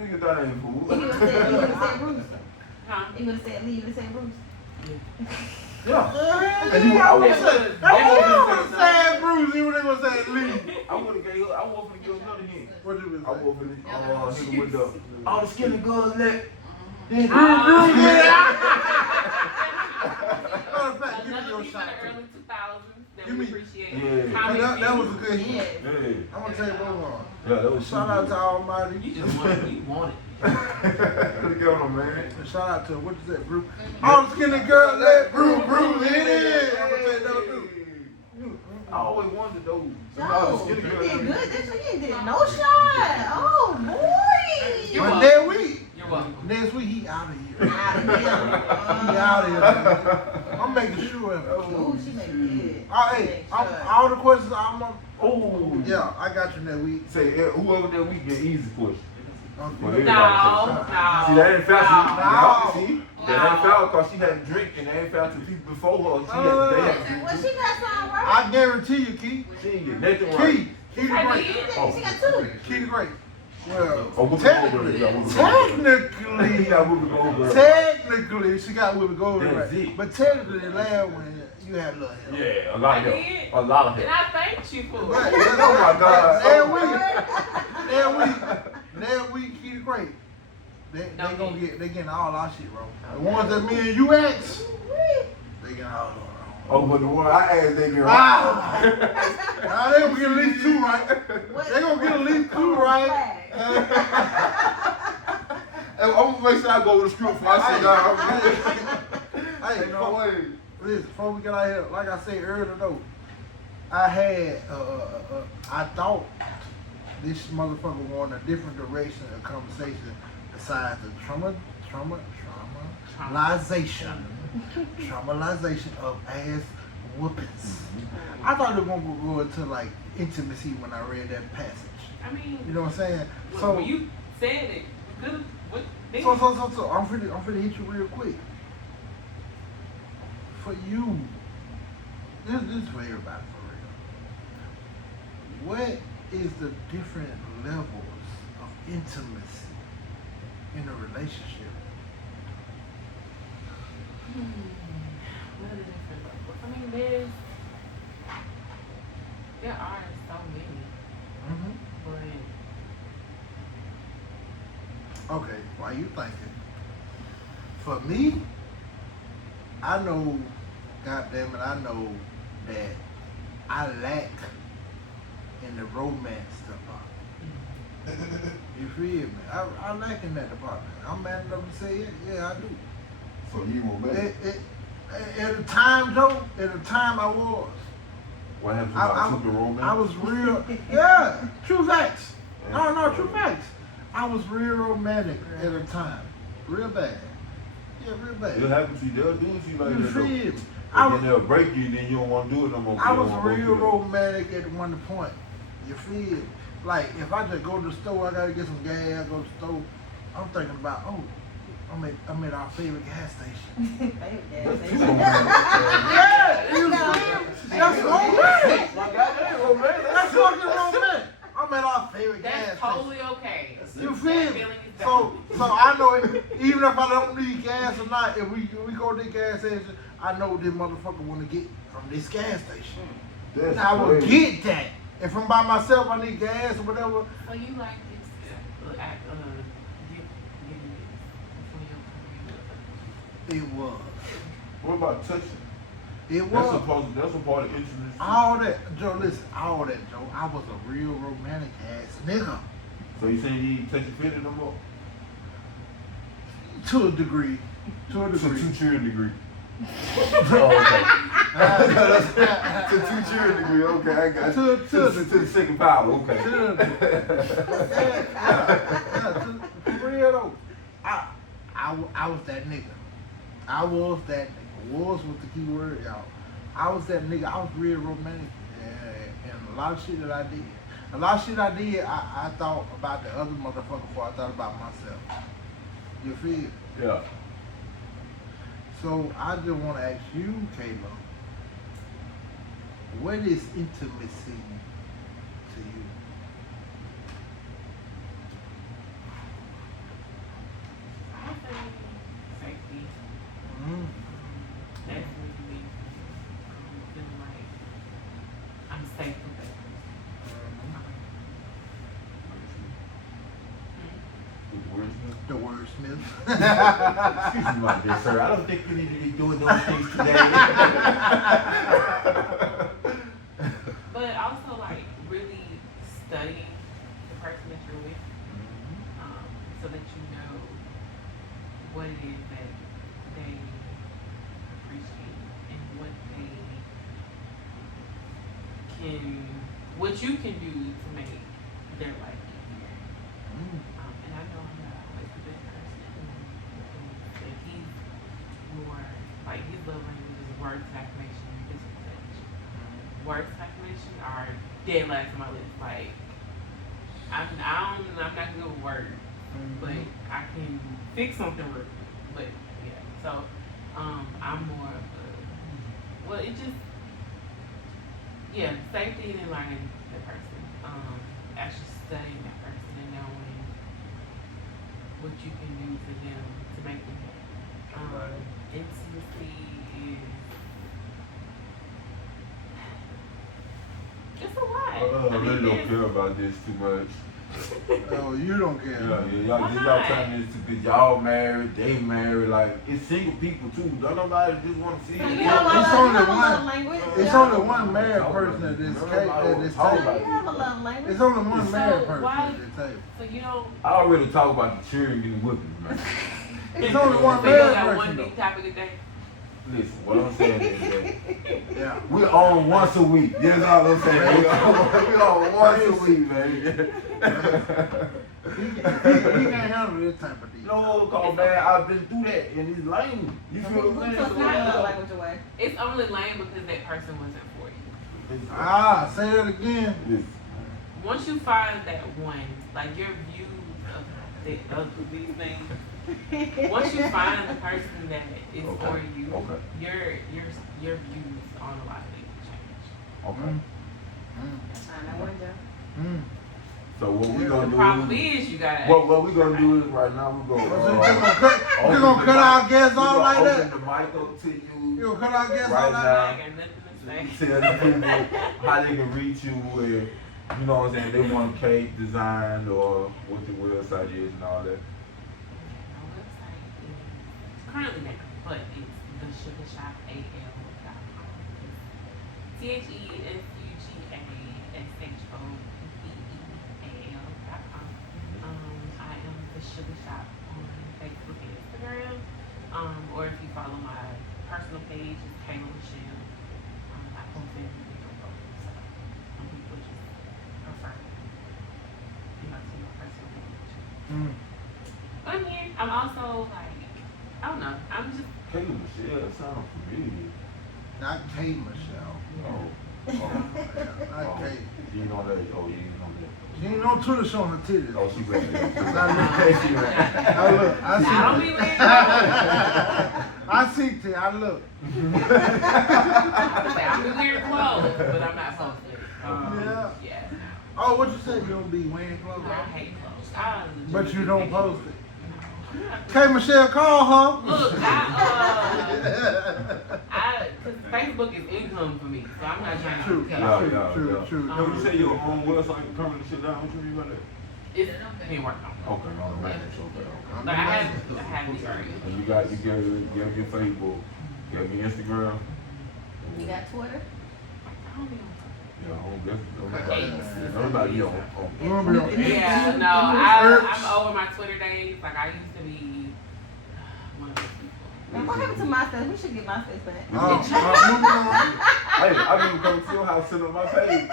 nigga, that ain't fool. He would have said Bruce. Huh? He would have said Lee. He would have said Bruce. Yeah. And you always That say, was- I was saying Bruce, you would have said Lee. I would've gave her, I want to give her another hint. What you I would say? want to hit her with the, all the skinny girls let. Matter of fact, give me Another your piece shot. of the early 2000s that Give we me- appreciate. Yeah. Comic That was a views. good hit. Yes. Yeah. I'm gonna tell you one more. Yeah, that was Shout out to Almighty. You just want it. You want it. Look at him, man. And shout out to, what is that, Bruce? All the skinny girl, let Bruce hit it. I'm gonna tell you that too. I always wanted those. No, you did good. This one, you did no shot. Oh, boy. You're But welcome. next week, You're welcome. next week he out of here. Out of here. He out of here. Man. I'm making sure. Ooh, she made it good. Hey, all the questions I'm on. Oh. Yeah, I got you next week. Say, whoever that week get easy question. For Okay. everybody No, take shots. no. See, that ain't fair. No. See, that ain't fair because she had drink and they ain't fair to people before her. They had to Well, she got some right. I guarantee you, Keith. She didn't get nothing right. Keith the I Great. did. She got two. Keith the Great. Well, Oh, whoop technically, technically, she got Whoopi Goldberg That's right. it. But technically, the last one, you had a little help. Yeah, a lot of I help. did. A lot of And help. I thanked you for But, it. Oh my God. That week, Keith the Great. They Don't gonna get- they getting all our shit, bro. The ones that me and you asked, they getting all of them. Oh, but the one I asked, they get right. Ah! Now they gonna get at least two right. They gonna get at least two right. And I'm gonna make sure I go with the script before I sit down. Hey, Ain't no way. Listen, before we get out here, like I said earlier though, I had, I thought this motherfucker wanted a different direction of conversation besides the traumatization of ass whoopings. I thought it was gonna go into like intimacy when I read that passage. I mean, You know what I'm saying? when you said it, good. What? So I'm finna hit you real quick. For you, this is for everybody for real. What is the different levels of intimacy in a relationship? What are the different levels? I mean, there are so many, but Okay, while you thinking, for me, I know, goddamn it, I know that I lack in the romance department. You feel me? I lack in that department. I'm man enough to say it. Yeah, I do. So you will make At the time, Joe, at the time I was. what happened to my super romance? I was real, yeah, true facts. No, true facts. I was real romantic at the time. Real bad. Yeah, real bad. It'll happen to you. They'll do it to you like You that. though. feel me? And then they'll break you, then you don't want to do it no more. 'cause I you was don't wanna go real through that. romantic at one point. You feel? Like if I just go to the store, I gotta get some gas. I go to the store. I'm thinking about I'm at our favorite gas station. That's too romantic. Yeah, you feel? That's romantic. That ain't romantic. That's fucking romantic. I'm at our favorite gas that's station. totally okay. You That feel me? feeling is So I know it, even if I don't need gas or not, if we go to the gas station, I know this motherfucker want to get from this gas station. That's And I will crazy. get that If I'm by myself, I need gas or whatever. So you like this getting this before your career? It was. What about touching? It That's was. that's a part of intimacy. All that, Joe, listen, all that, Joe. I was a real romantic ass nigga. So you saying you ain't touching fitted no more? To a degree. To a To degree. 2 cheering degree. Oh, okay. To 2 cheering degree. Okay, I got To you. To the second power. Okay. For real though. I was that nigga. I was that nigga. Was with the key word, y'all. I was that nigga. I was real romantic. And a lot of shit that I did. A lot of shit I did, I thought about the other motherfucker before I thought about myself. You feel? Yeah. So I just want to ask you, Kayla, what is intimacy to you? I say safety. Mm. Definitely feeling like I'm safe with that person. The wordsmith. The wordsmith. Excuse me, my dear sir. I don't think we need to be doing those things today. But also like really studying the person that you're with, so that you know what it is that they appreciate and what you can do to make their life easier. And I know I'm not always the best person, but he's more like his love language is words of affirmation and physical touch. Words of affirmation are dead last on my list. Like I'm not good with words, but I can fix something real quick. But yeah, so I'm more of safety and learning the person. Actually studying that person and knowing what you can do for them to make them happy. Intimacy is it's a lot. I really don't care about this too much. Oh, you don't care. Y'all telling this because y'all married, they married, like it's single people too. Don't nobody just want to see So it. you have a It's love, only you have a one. love language. It's Yeah. only one married person at this Nobody table. wants to talk So about you have a love language. It's only one So married person why- at this table. So you don't. I already talk about the cheering getting whipping, man. It's only one So you married got person one though. big topic a day. Listen, what I'm saying is that Yeah. we on once a week. That's all I'm saying. We on once a week, man. He can't handle this type of deal. No, cause man, I've been through that and it's lame. You feel what I'm So it's not saying? love language away. It's only lame because that person wasn't for you. Ah, say that again. Listen. Once you find that one, like your views of these things, once you find the person that is for you, your views on a lot of things change. Okay. I know one job. So what we The gonna problem do? is you gotta. What we gonna do is right now we We're gonna gonna cut our guests off like open that. the mic up to You you. gonna cut our guests Right off like now. I got nothing to say. Tell the people how they can reach you where, you know what I'm saying, they want a cake design or what the website is and all that. My website is currently down, but it's thesugarshopal.com. TheSugaShopPeal.com. I am the Sugar Shop on Facebook and Instagram. Or if you follow my personal page, it's Kayla Michelle. I post everything on both, so some people just prefer to see my personal page. But I'm here. I'm also like, I don't know. I'm just Kayla Michelle, that sounds familiar. Not Kay Michelle. Oh. Not Kay. You know that? Oh, you know that. She ain't no Twitter showing her titties. Oh, she ready. She ready. I look. I see. I don't be weird. I see it. I look. I'm be wearing clothes, but I'm not posted. Yeah. Oh, what you say? You don't be wearing clothes? I hate clothes. But you don't post it. Kay Michelle, call her. Look, cause Facebook is income for me, so I'm not trying True, to true, cut Yeah, off. true. Yo, you say your own website currently shut down? What you mean by that? It's being worked on. Okay, on the manage, okay. Like I have these already. And you gave your Facebook, gave your Instagram. You got Twitter? I don't be on Yeah, I don't guess. X. Everybody be on. Yeah, no, I'm over my Twitter days. Like I used to be one of those people. Man, what happened to MySpace? We should get MySpace back. Hey, I even come to your house, set up my page.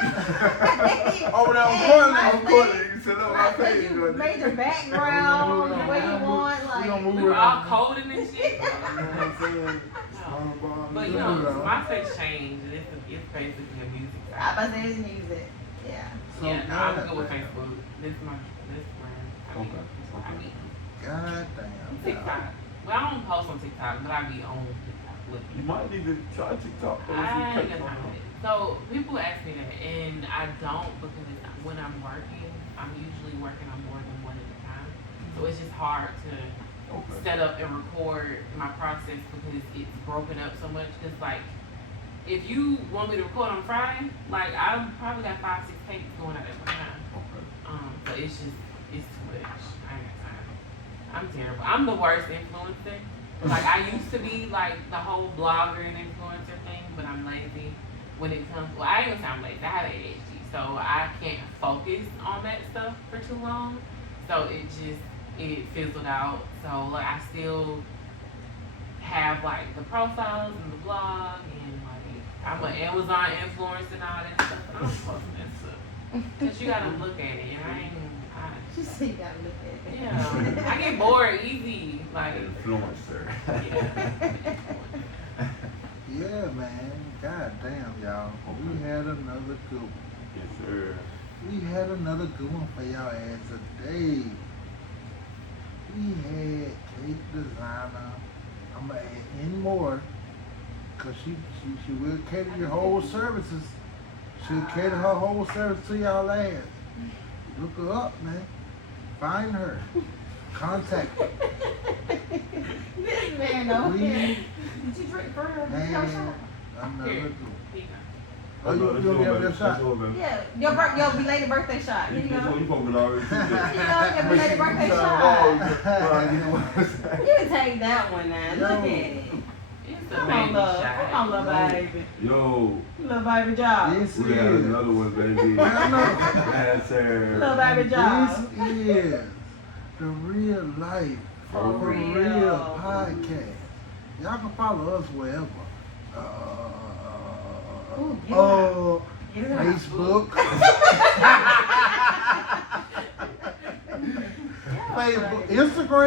Over there on Hey, corner. I'm calling you, set up my page. You made your background where you want, We gonna like. move We were around. all coding and shit. You know what I'm saying? But you know, my face changed. It's basically a music I site. about to say it's music. Yeah. So Yeah, no, I'm God good with damn. Facebook. This is my brand. I be God damn. TikTok. Well, I don't post on TikTok, but I be on TikTok with You might need to try TikTok. I ain't got time for it. So people ask me that, and I don't because when I'm working, I'm usually working on more than one at a time. So it's just hard to set up and record my process because it's broken up so much. Because like, if you want me to record on Friday, like I probably got 5-6 takes going out at one time. So it's too much. I ain't got time. I'm terrible. I'm the worst influencer. Like I used to be like the whole blogger and influencer thing, but I'm lazy when it comes. Well, I ain't gonna say I'm lazy. I have ADHD, so I can't focus on that stuff for too long. So it fizzled out. So like I still have like the profiles and the blog and like I'm an Amazon influencer and all that stuff. And I'm posting that stuff because you gotta look at it, and I ain't. She said you gotta look at it. Yeah, I get bored easy. Like, Influencer. yeah. Yeah, man. God damn, y'all. We had another good one. Yes, sir. We had another good one for y'all ass today. We had Kate Designer. I'm gonna add in more, cause she will cater your whole services. She'll cater her whole service to y'all ass. Look her up, man. Find her. Contact her. This man over We here. Did you drink for real? Did you have a had shot? another Here. good one. Here you Oh, you gonna give her a shot? Yeah, your belated birthday shot. Here you go. You probably already see Here that. you go, your belated birthday shot. You can take that one now. Look at it. go. It's a Come baby on, love. shot. Come on, little baby. Yo, Little baby job. This we got is. another one, baby. I know. Yes, sir. Little baby job. This is the Real Life For real. Real podcast. Y'all can follow us wherever. Ooh, get it out. Get it out. Facebook. Yeah, Facebook, right. Instagram.